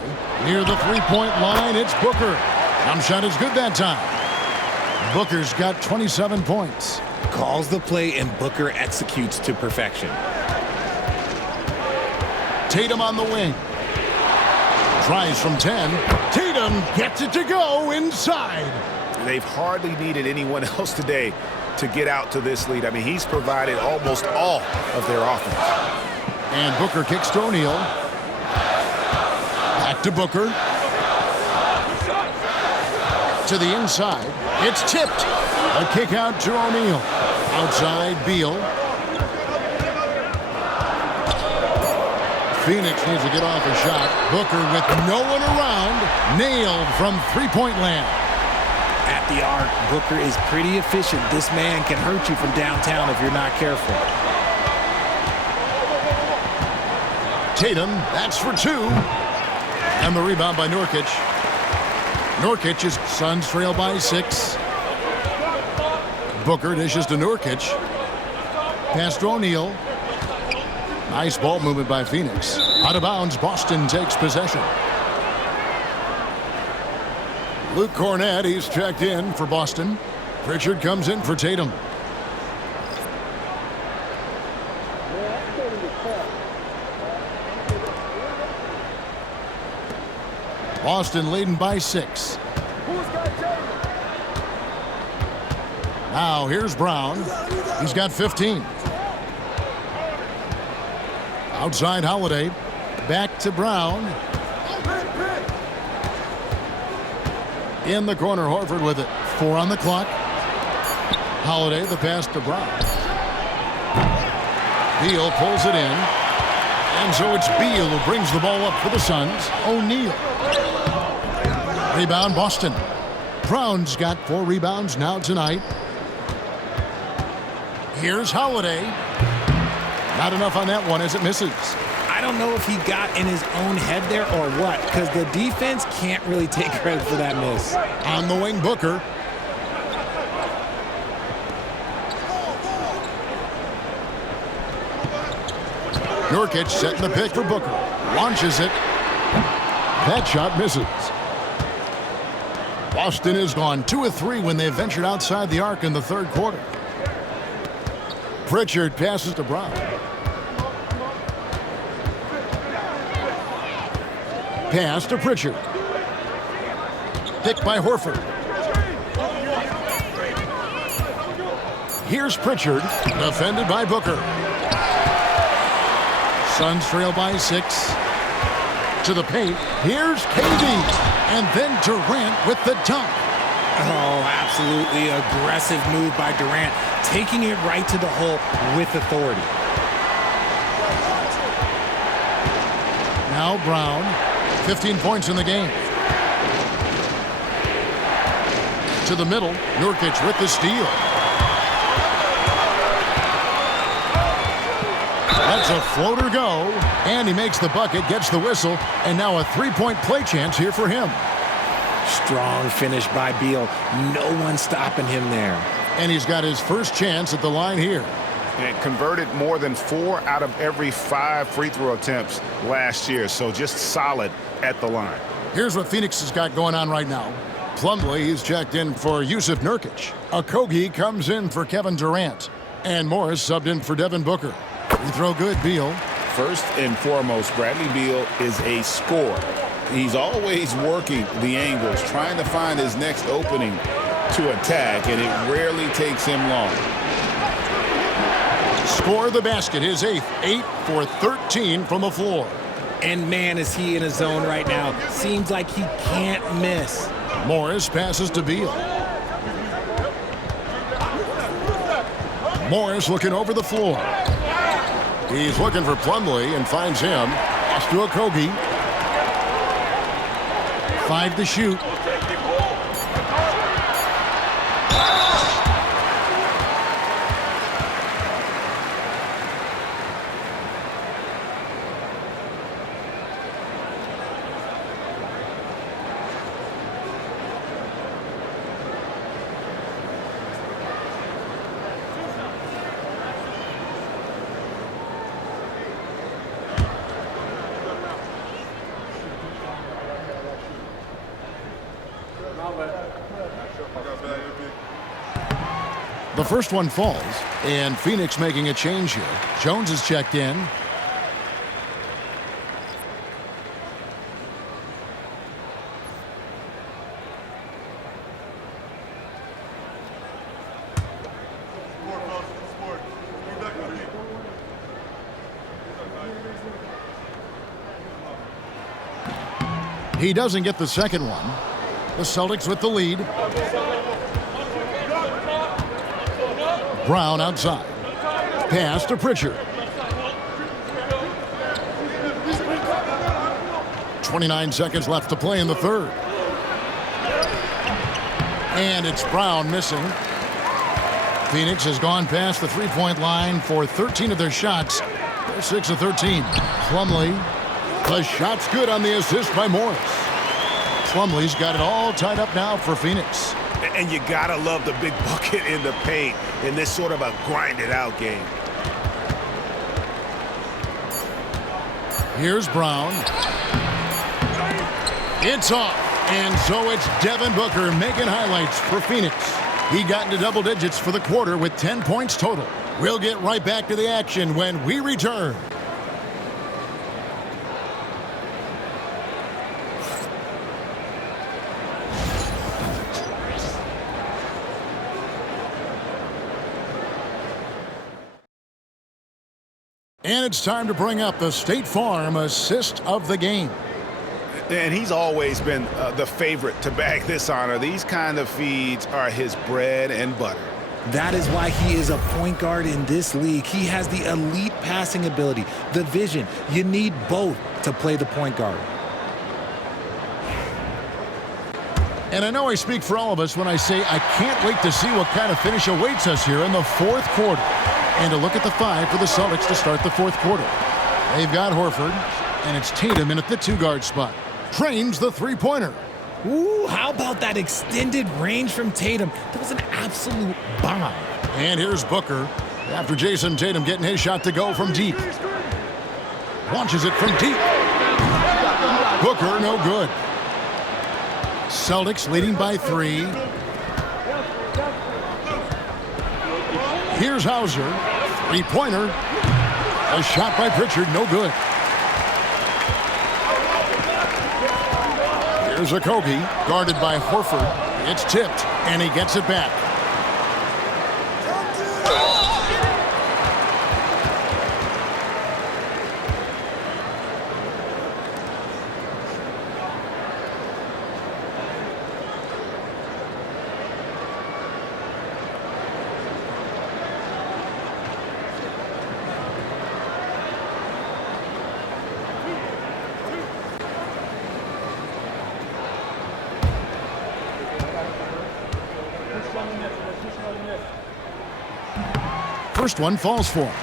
Near the 3-point line, it's Booker. Jump shot is good that time. Booker's got 27 points. Calls the play and Booker executes to perfection. Tatum on the wing. Tries from 10. Tatum gets it to go inside. They've hardly needed anyone else today to get out to this lead. I mean, he's provided almost all of their offense. And Booker kicks to O'Neal. Back to Booker. To the inside. It's tipped. A kick out to O'Neal. Outside, Beal. Phoenix needs to get off a shot. Booker with no one around. Nailed from three-point land. At the arc, Booker is pretty efficient. This man can hurt you from downtown if you're not careful. Tatum, that's for two. And the rebound by Nurkic. Nurkic's Suns trail by 6. Booker dishes to Nurkic. Pass to O'Neal. Nice ball movement by Phoenix. Out of bounds, Boston takes possession. Luke Cornett, he's checked in for Boston. Pritchard comes in for Tatum. Boston leading by 6. Now here's Brown. He's got 15. Outside Holiday. Back to Brown. In the corner, Horford with it. 4 on the clock. Holiday, the pass to Brown. Beal pulls it in. And so it's Beal who brings the ball up for the Suns. O'Neal. Rebound, Boston. Brown's got 4 rebounds now tonight. Here's Holiday. Not enough on that one as it misses. I don't know if he got in his own head there or what, because the defense can't really take credit for that miss. On the wing, Booker. Nurkic setting the pick for Booker. Launches it. That shot misses. Boston has gone 2 of 3 when they ventured outside the arc in the third quarter. Pritchard passes to Brown. Pass to Pritchard. Picked by Horford. Here's Pritchard, defended by Booker. Suns trail by 6. To the paint. Here's KD. And then Durant with the dunk. Oh, absolutely aggressive move by Durant, taking it right to the hole with authority. Now Brown, 15 points in the game. To the middle, Nurkic with the steal. Lets a floater go, and he makes the bucket, gets the whistle, and now a 3-point play chance here for him. Strong finish by Beal. No one stopping him there. And he's got his first chance at the line here. And converted more than 4 out of every 5 free throw attempts last year. So just solid at the line. Here's what Phoenix has got going on right now. Plumlee, he's checked in for Jusuf Nurkic. 𝗚c𝗠𝗅 comes in for Kevin Durant. And Morris subbed in for Devin Booker. Free throw good, Beal. First and foremost, Bradley Beal is a scorer. He's always working the angles, trying to find his next opening to attack, and it rarely takes him long. Score the basket, his 8th. 8 for 13 from the floor. And man, is he in a zone right now. Seems like he can't miss. Morris passes to Beal. Morris looking over the floor. He's looking for Plumlee and finds him. Pass to 𝗚c𝗠𝗅. 5 to shoot. The first one falls, and Phoenix making a change here. Jones is checked in. He doesn't get the second one. The Celtics with the lead. Brown outside. Pass to Pritchard. 29 seconds left to play in the third. And it's Brown missing. Phoenix has gone past the three-point line for 13 of their shots. They're 6 of 13. Plumlee. The shot's good on the assist by Morris. Plumlee's got it all tied up now for Phoenix. And you gotta love the big bucket in the paint in this sort of a grinded-out game. Here's Brown. It's off. And so it's Devin Booker making highlights for Phoenix. He got into double digits for the quarter with 10 points total. We'll get right back to the action when we return. And it's time to bring up the State Farm assist of the game. And he's always been the favorite to bag this honor. These kind of feeds are his bread and butter. That is why he is a point guard in this league. He has the elite passing ability, the vision. You need both to play the point guard. And I know I speak for all of us when I say I can't wait to see what kind of finish awaits us here in the fourth quarter. And a look at the five for the Celtics to start the fourth quarter. They've got Horford, and it's Tatum in at the two-guard spot. Trains the three-pointer. Ooh, how about that extended range from Tatum? That was an absolute bomb. And here's Booker after Jason Tatum getting his shot to go from deep. Launches it from deep. Booker, no good. Celtics leading by 3. Here's Hauser. Three-pointer. A shot by Pritchard, no good. Here's 𝗍𝗫, guarded by Horford. It's tipped, and he gets it back. First one falls for him.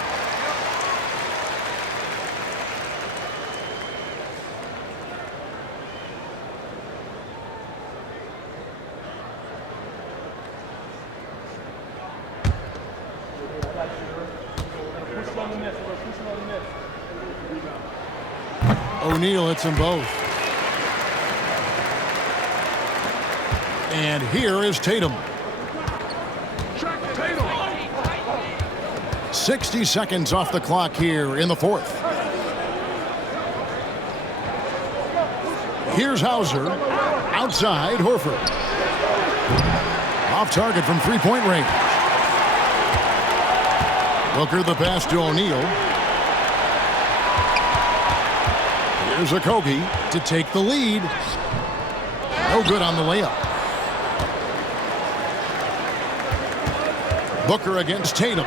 O'Neal hits them both. And here is Tatum. 60 seconds off the clock here in the fourth. Here's Hauser. Outside, Horford. Off target from three-point range. Booker the pass to O'Neal. Here's 𝗍𝗫 to take the lead. No good on the layup. Booker against Tatum.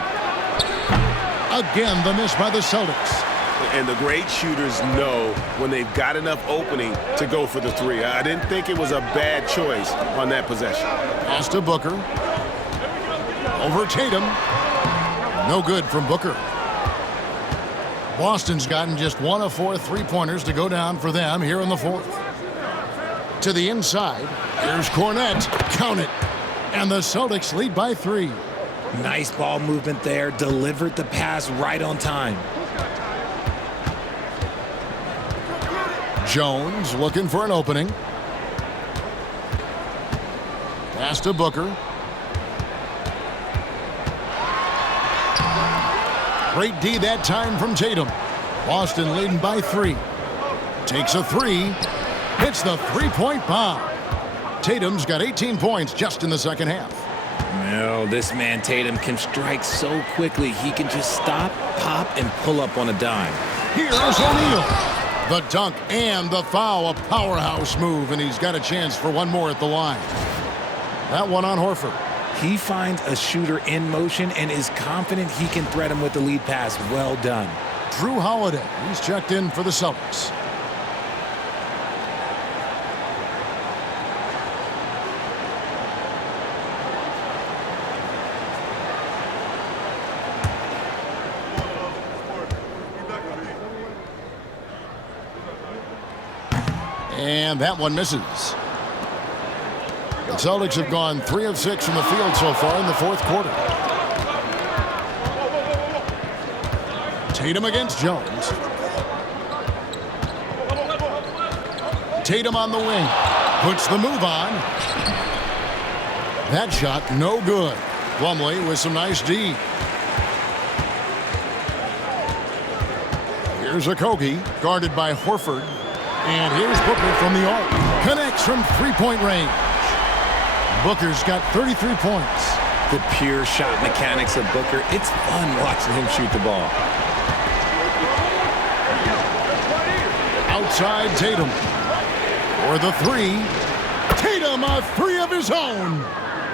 Again, the miss by the Celtics. And the great shooters know when they've got enough opening to go for the three. I didn't think it was a bad choice on that possession. Pass to Booker. Over Tatum. No good from Booker. Boston's gotten just 1 of 4 three-pointers to go down for them here in the fourth. To the inside. Here's Kornet. Count it. And the Celtics lead by 3. Nice ball movement there. Delivered the pass right on time. Jones looking for an opening. Pass to Booker. Great D that time from Tatum. Boston leading by 3. Takes a 3. Hits the three-point bomb. Tatum's got 18 points just in the second half. No, this man Tatum can strike so quickly. He can just stop, pop, and pull up on a dime. Here's O'Neal. The dunk and the foul, a powerhouse move, and he's got a chance for one more at the line. That one on Horford. He finds a shooter in motion and is confident he can threat him with the lead pass. Well done. Jrue Holiday, he's checked in for the Celtics. And that one misses. The Celtics have gone 3 of 6 from the field so far in the fourth quarter. Tatum against Jones. Tatum on the wing. Puts the move on. That shot no good. Plumlee with some nice D. Here's 𝗍𝗃, guarded by Horford. And here's Booker from the arc. Connects from three-point range. Booker's got 33 points. The pure shot mechanics of Booker. It's fun watching him shoot the ball. Outside Tatum. For the three. Tatum, a three of his own.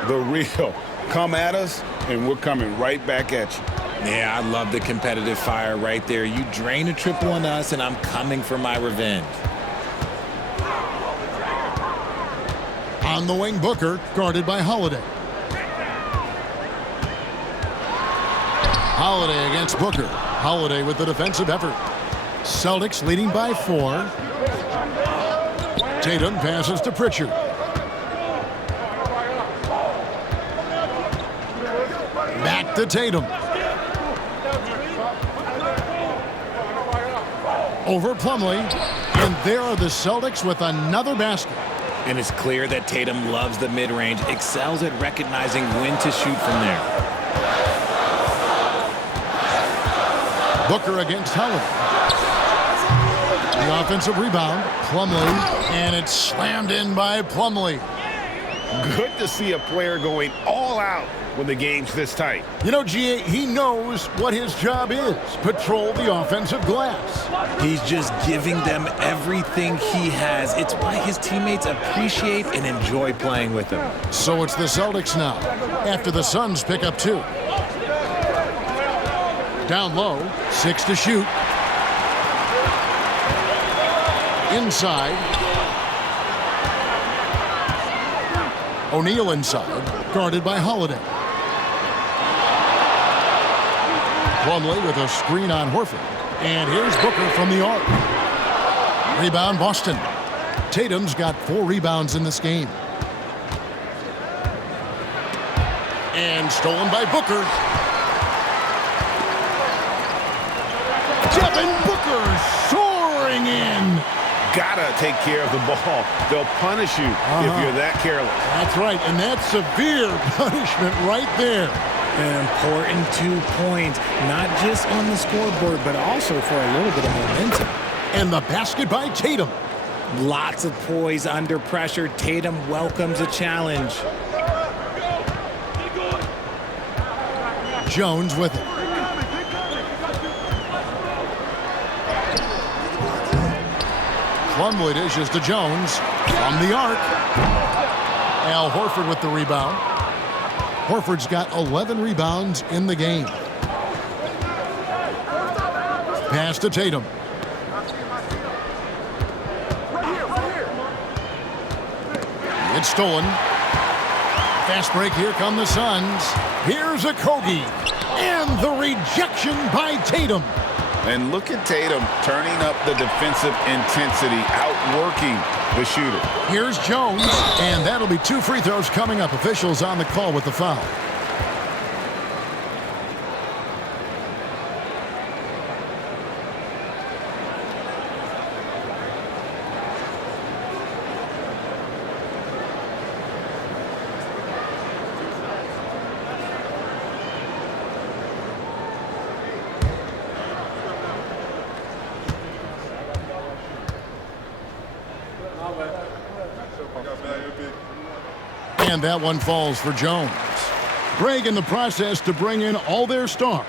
The real. Come at us, and we're coming right back at you. Yeah, I love the competitive fire right there. You drain a triple on us, and I'm coming for my revenge. On the wing, Booker, guarded by Holiday. Holiday against Booker. Holiday with the defensive effort. Celtics leading by 4. Tatum passes to Pritchard. Back to Tatum. Over Plumlee. And there are the Celtics with another basket. And it's clear that Tatum loves the mid-range, excels at recognizing when to shoot from there. Booker against Holiday. The offensive rebound, Plumlee, and it's slammed in by Plumlee. Good to see a player going all out when the game's this tight. You know, G.A., he knows what his job is. Patrol the offensive glass. He's just giving them everything he has. It's why his teammates appreciate and enjoy playing with him. So it's the Celtics now, after the Suns pick up 2. Down low, 6 to shoot. Inside. O'Neal inside, guarded by Holiday. Plumlee with a screen on Horford. And here's Booker from the arc. Rebound, Boston. Tatum's got 4 rebounds in this game. And stolen by Booker. Devin Booker soaring in. Gotta take care of the ball. They'll punish you if you're that careless. That's right, and that's severe punishment right there. An important 2 points, not just on the scoreboard, but also for a little bit of momentum. And the basket by Tatum. Lots of poise under pressure. Tatum welcomes a challenge. Jones with it. Plumlee dishes to Jones from the arc. Al Horford with the rebound. Horford's got 11 rebounds in the game. Pass to Tatum. It's stolen. Fast break, here come the Suns. Here's 𝗍𝗃. And the rejection by Tatum. And look at Tatum turning up the defensive intensity, outworking the shooter. Here's Jones, and that'll be 2 free throws coming up. Officials on the call with the foul. And that one falls for Jones. Break in the process to bring in all their stars.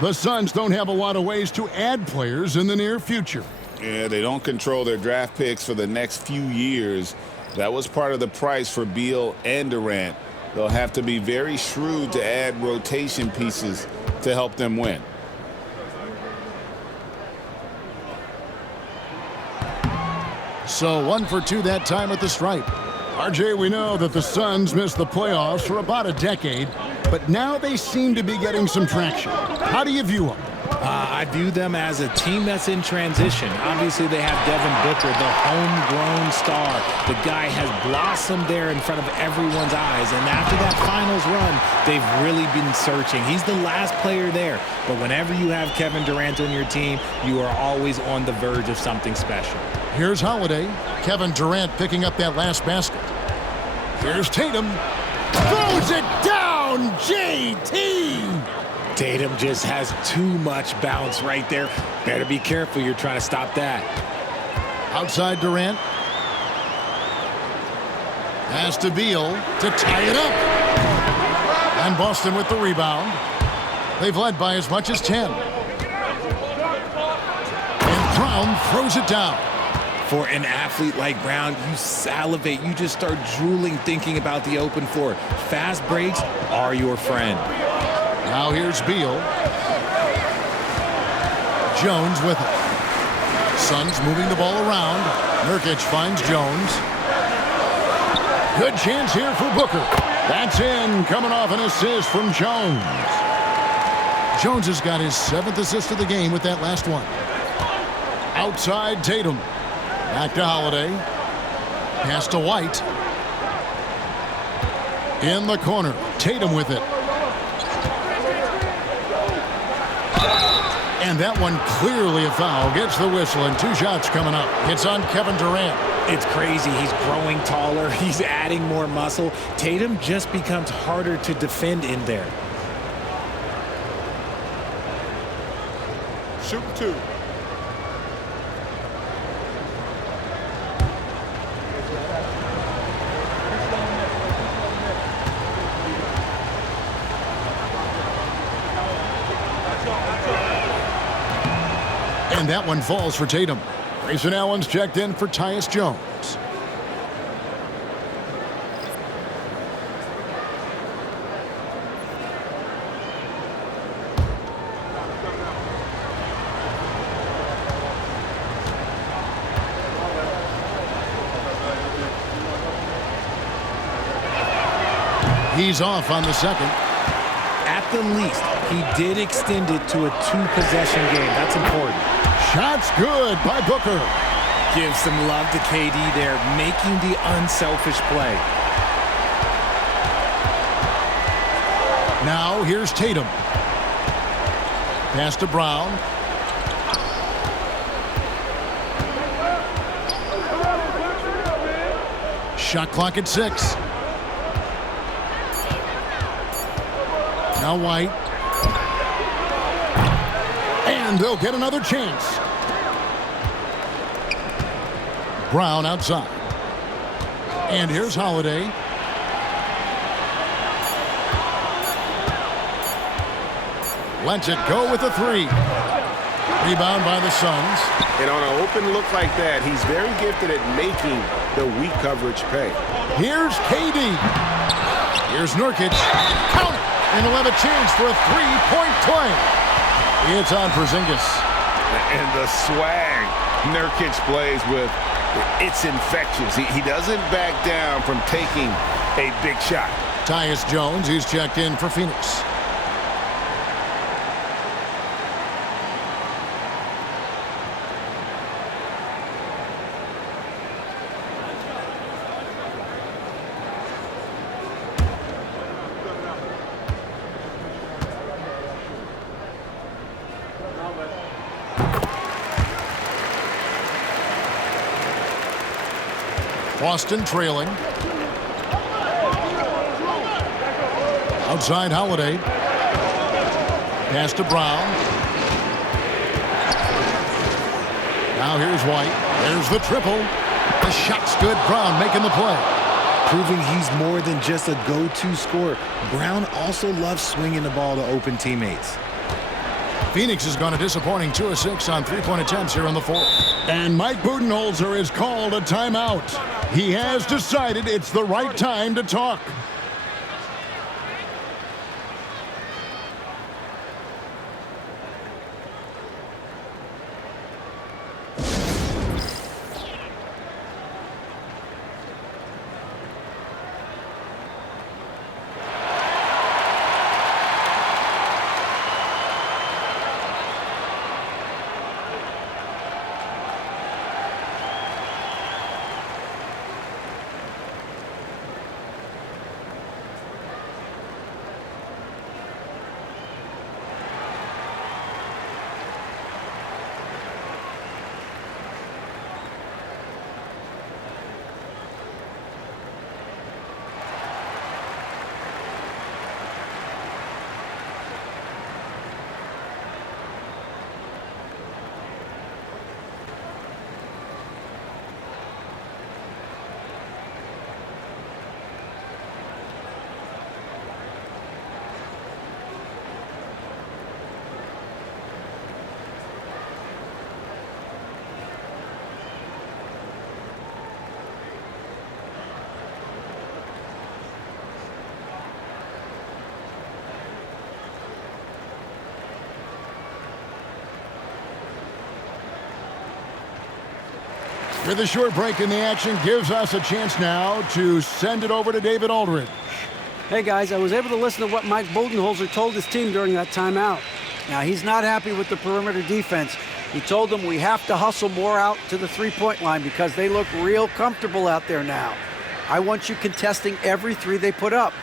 The Suns don't have a lot of ways to add players in the near future. Yeah, they don't control their draft picks for the next few years. That was part of the price for Beal and Durant. They'll have to be very shrewd to add rotation pieces to help them win. So 1 for 2 that time at the stripe. RJ, we know that the Suns missed the playoffs for about a decade, but now they seem to be getting some traction. How do you view them? I view them as a team that's in transition. Obviously, they have Devin Booker, the homegrown star. The guy has blossomed there in front of everyone's eyes. And after that finals run, they've really been searching. He's the last player there. But whenever you have Kevin Durant on your team, you are always on the verge of something special. Here's Holiday. Kevin Durant picking up that last basket. Here's Tatum. Throws it down, JT! Tatum just has too much bounce right there. Better be careful. You're trying to stop that. Outside Durant. Pass to Beal to tie it up. And Boston with the rebound. They've led by as much as 10. And Brown throws it down. For an athlete like Brown, you salivate. You just start drooling thinking about the open floor. Fast breaks are your friend. Now here's Beal. Jones with it. Suns moving the ball around. Nurkic finds Jones. Good chance here for Booker. That's in, coming off an assist from Jones. Jones has got his 7th assist of the game with that last one. Outside Tatum. Back to Holiday. Pass to White. In the corner. Tatum with it. And that one clearly a foul. Gets the whistle, and 2 shots coming up. It's on Kevin Durant. It's crazy. He's growing taller. He's adding more muscle. Tatum just becomes harder to defend in there. Shoot 2. And that one falls for Tatum. Grayson Allen's checked in for Tyus Jones. He's off on the second. At the least, he did extend it to a 2-possession game. That's important. Shot's good by Booker. Give some love to KD there, making the unselfish play. Now here's Tatum. Pass to Brown. Shot clock at 6. Now White. And they'll get another chance. Brown outside. And here's Holiday. Lets it go with a 3. Rebound by the Suns. And on an open look like that, he's very gifted at making the weak coverage pay. Here's KD. Here's Nurkic. Count it. And he'll have a chance for a 3-point play. It's on Porzingis. And the swag Nurkic plays with, it's infectious. He doesn't back down from taking a big shot. Tyus Jones, he's checked in for Phoenix. Boston trailing. Outside Holiday. Pass to Brown. Now here's White. There's the triple. The shot's good. Brown making the play. Proving he's more than just a go-to scorer. Brown also loves swinging the ball to open teammates. Phoenix has gone a disappointing 2 of 6 on 3-point attempts here in the 4th. And Mike Budenholzer has called a timeout. He has decided it's the right time to talk. With a short break in the action, gives us a chance now to send it over to David Aldridge. Hey, guys, I was able to listen to what Mike Budenholzer told his team during that timeout. Now, he's not happy with the perimeter defense. He told them we have to hustle more out to the three-point line because they look real comfortable out there now. I want you contesting every three they put up.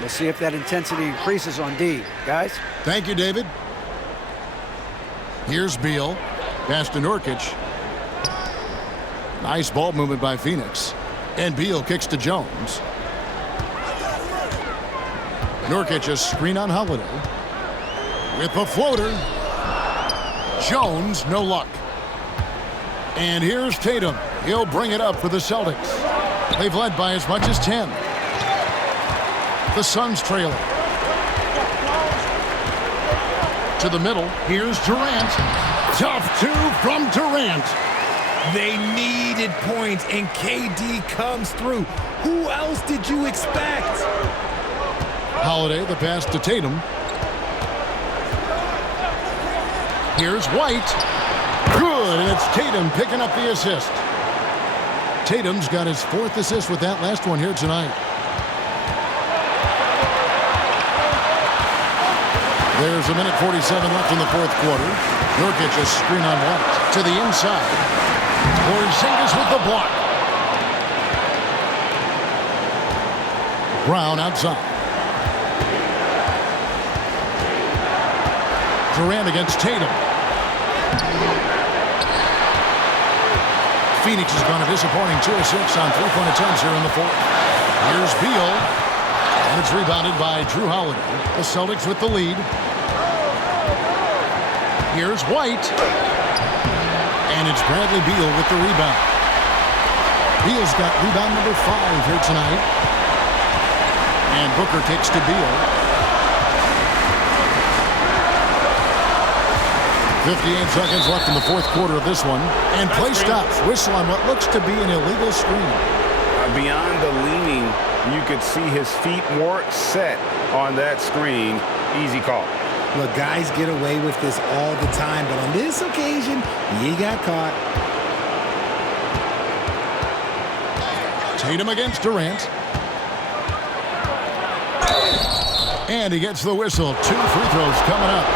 We'll see if that intensity increases on D. Guys? Thank you, David. Here's Beal. Pass to Nurkic. Nice ball movement by Phoenix. And Beal kicks to Jones. Nurkic a screen on Holiday. With a floater. Jones, no luck. And here's Tatum. He'll bring it up for the Celtics. They've led by as much as 10. The Suns trailing. To the middle. Here's Durant. Tough two from Durant. They needed points, and KD comes through. Who else did you expect? Holiday, the pass to Tatum. Here's White. Good, and it's Tatum picking up the assist. Tatum's got his 4th assist with that last one here tonight. There's a minute 47 left in the 4th quarter. Nurkic a screen on White. To the inside. Porzingis with the block. Brown outside. Durant against Tatum. Phoenix has gone a disappointing 2 of 6 on three-point attempts here in the 4th. Here's Beal. And it's rebounded by Jrue Holiday. The Celtics with the lead. Here's White. And it's Bradley Beal with the rebound. Beal's got rebound number 5 here tonight. And Booker kicks to Beal. 58 seconds left in the 4th quarter of this one. And play stops. Whistle on what looks to be an illegal screen. Beyond the leaning, you could see his feet more set on that screen. Easy call. Look, guys get away with this all the time, but on this occasion, he got caught. Tatum against Durant. And he gets the whistle. 2 free throws coming up.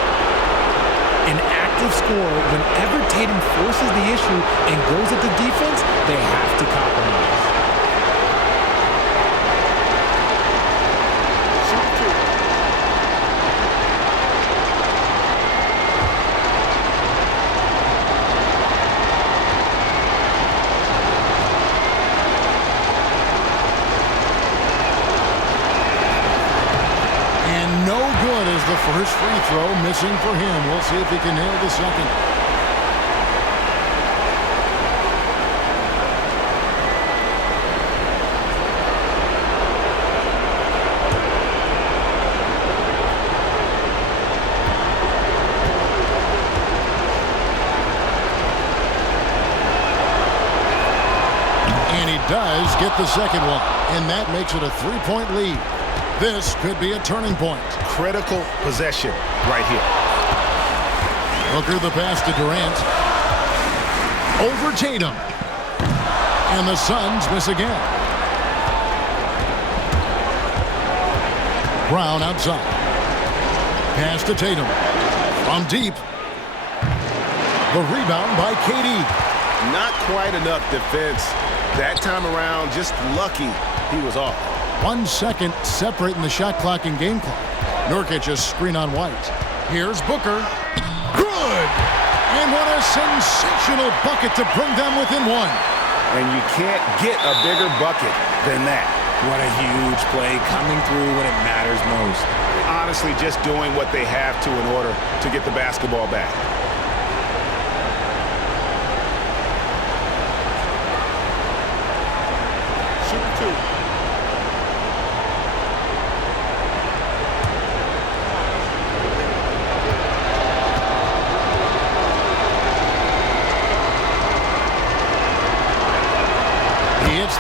An active scorer, whenever Tatum forces the issue and goes at the defense, they have to compromise. The first free throw missing for him. We'll see if he can nail the second. And he does get the second one. And that makes it a 3-point lead. This could be a turning point. Critical possession right here. Booker the pass to Durant. Over Tatum. And the Suns miss again. Brown outside. Pass to Tatum. From deep. The rebound by KD. Not quite enough defense that time around. Just lucky he was off. 1 second separating the shot clock and game clock. Nurkic a screen on White. Here's Booker. Good! And what a sensational bucket to bring them within 1. And you can't get a bigger bucket than that. What a huge play coming through when it matters most. Honestly, just doing what they have to in order to get the basketball back. Shoot 2.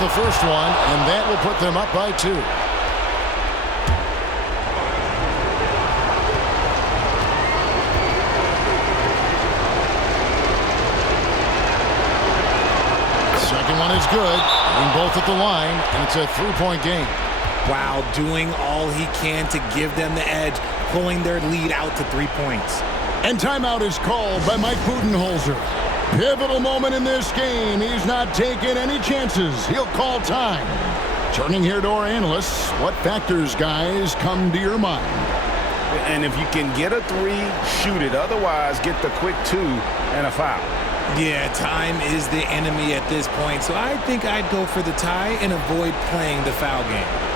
The first one, and that will put them up by 2. Second one is good. Getting both at the line, and it's a three-point game. Wow, doing all he can to give them the edge, pulling their lead out to 3 points. And timeout is called by Mike Budenholzer. Pivotal moment in this game. He's not taking any chances. He'll call time. Turning here to our analysts, what factors, guys, come to your mind? And if you can get a three, shoot it. Otherwise, get the quick two and a foul. Yeah, time is the enemy at this point, so I think I'd go for the tie and avoid playing the foul game.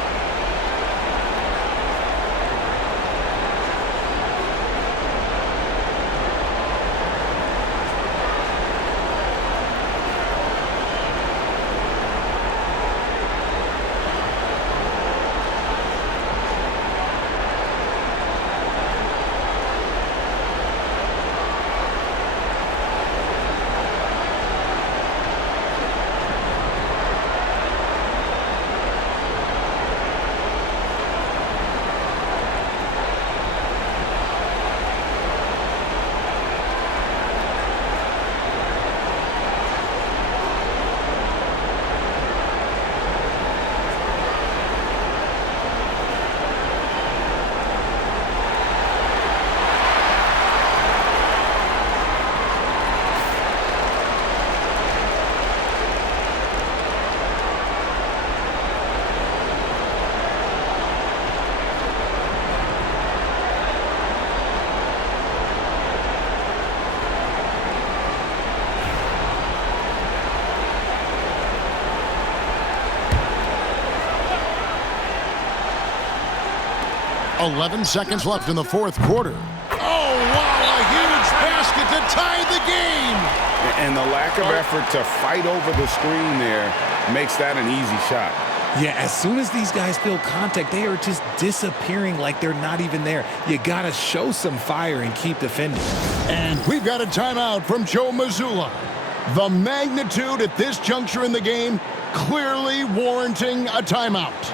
.11 seconds left in the fourth quarter. Oh, wow, a huge basket to tie the game. And the lack of effort to fight over the screen there makes that an easy shot. Yeah, as soon as these guys feel contact, they are just disappearing like they're not even there. You got to show some fire and keep defending. And we've got a timeout from Joe Mazzulla. The magnitude at this juncture in the game clearly warranting a timeout.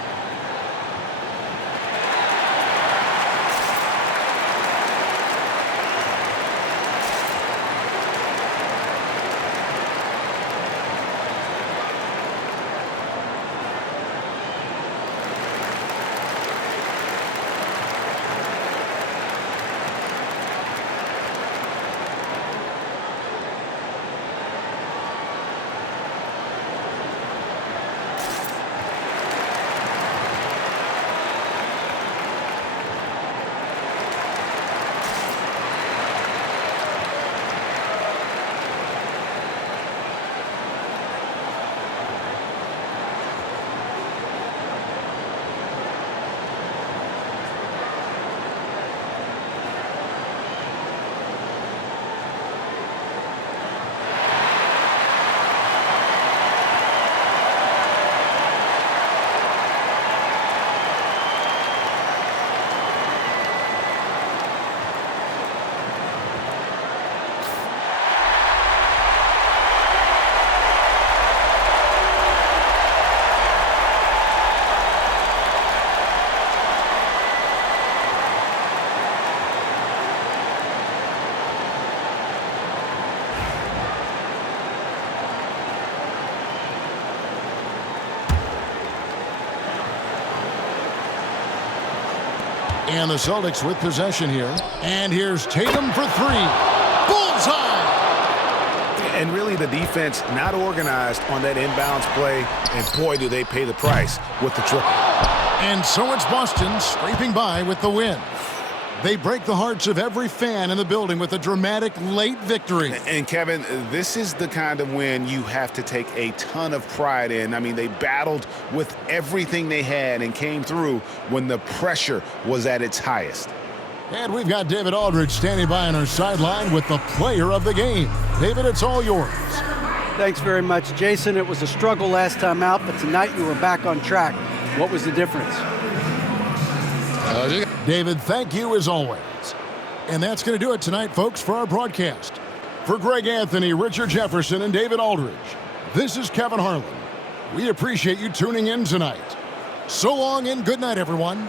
And the Celtics with possession here. And here's Tatum for three. Bullseye! And really the defense not organized on that inbounds play. And boy, do they pay the price with the triple. And so it's Boston scraping by with the win. They break the hearts of every fan in the building with a dramatic late victory. And Kevin, this is the kind of win you have to take a ton of pride in. I mean, they battled with everything they had and came through when the pressure was at its highest. And we've got David Aldridge standing by on our sideline with the player of the game. David, it's all yours. Thanks very much, Jason. It was a struggle last time out, but tonight you were back on track. What was the difference? David, thank you as always. And that's going to do it tonight, folks, for our broadcast. For Greg Anthony, Richard Jefferson, and David Aldridge, this is Kevin Harlan. We appreciate you tuning in tonight. So long and good night, everyone.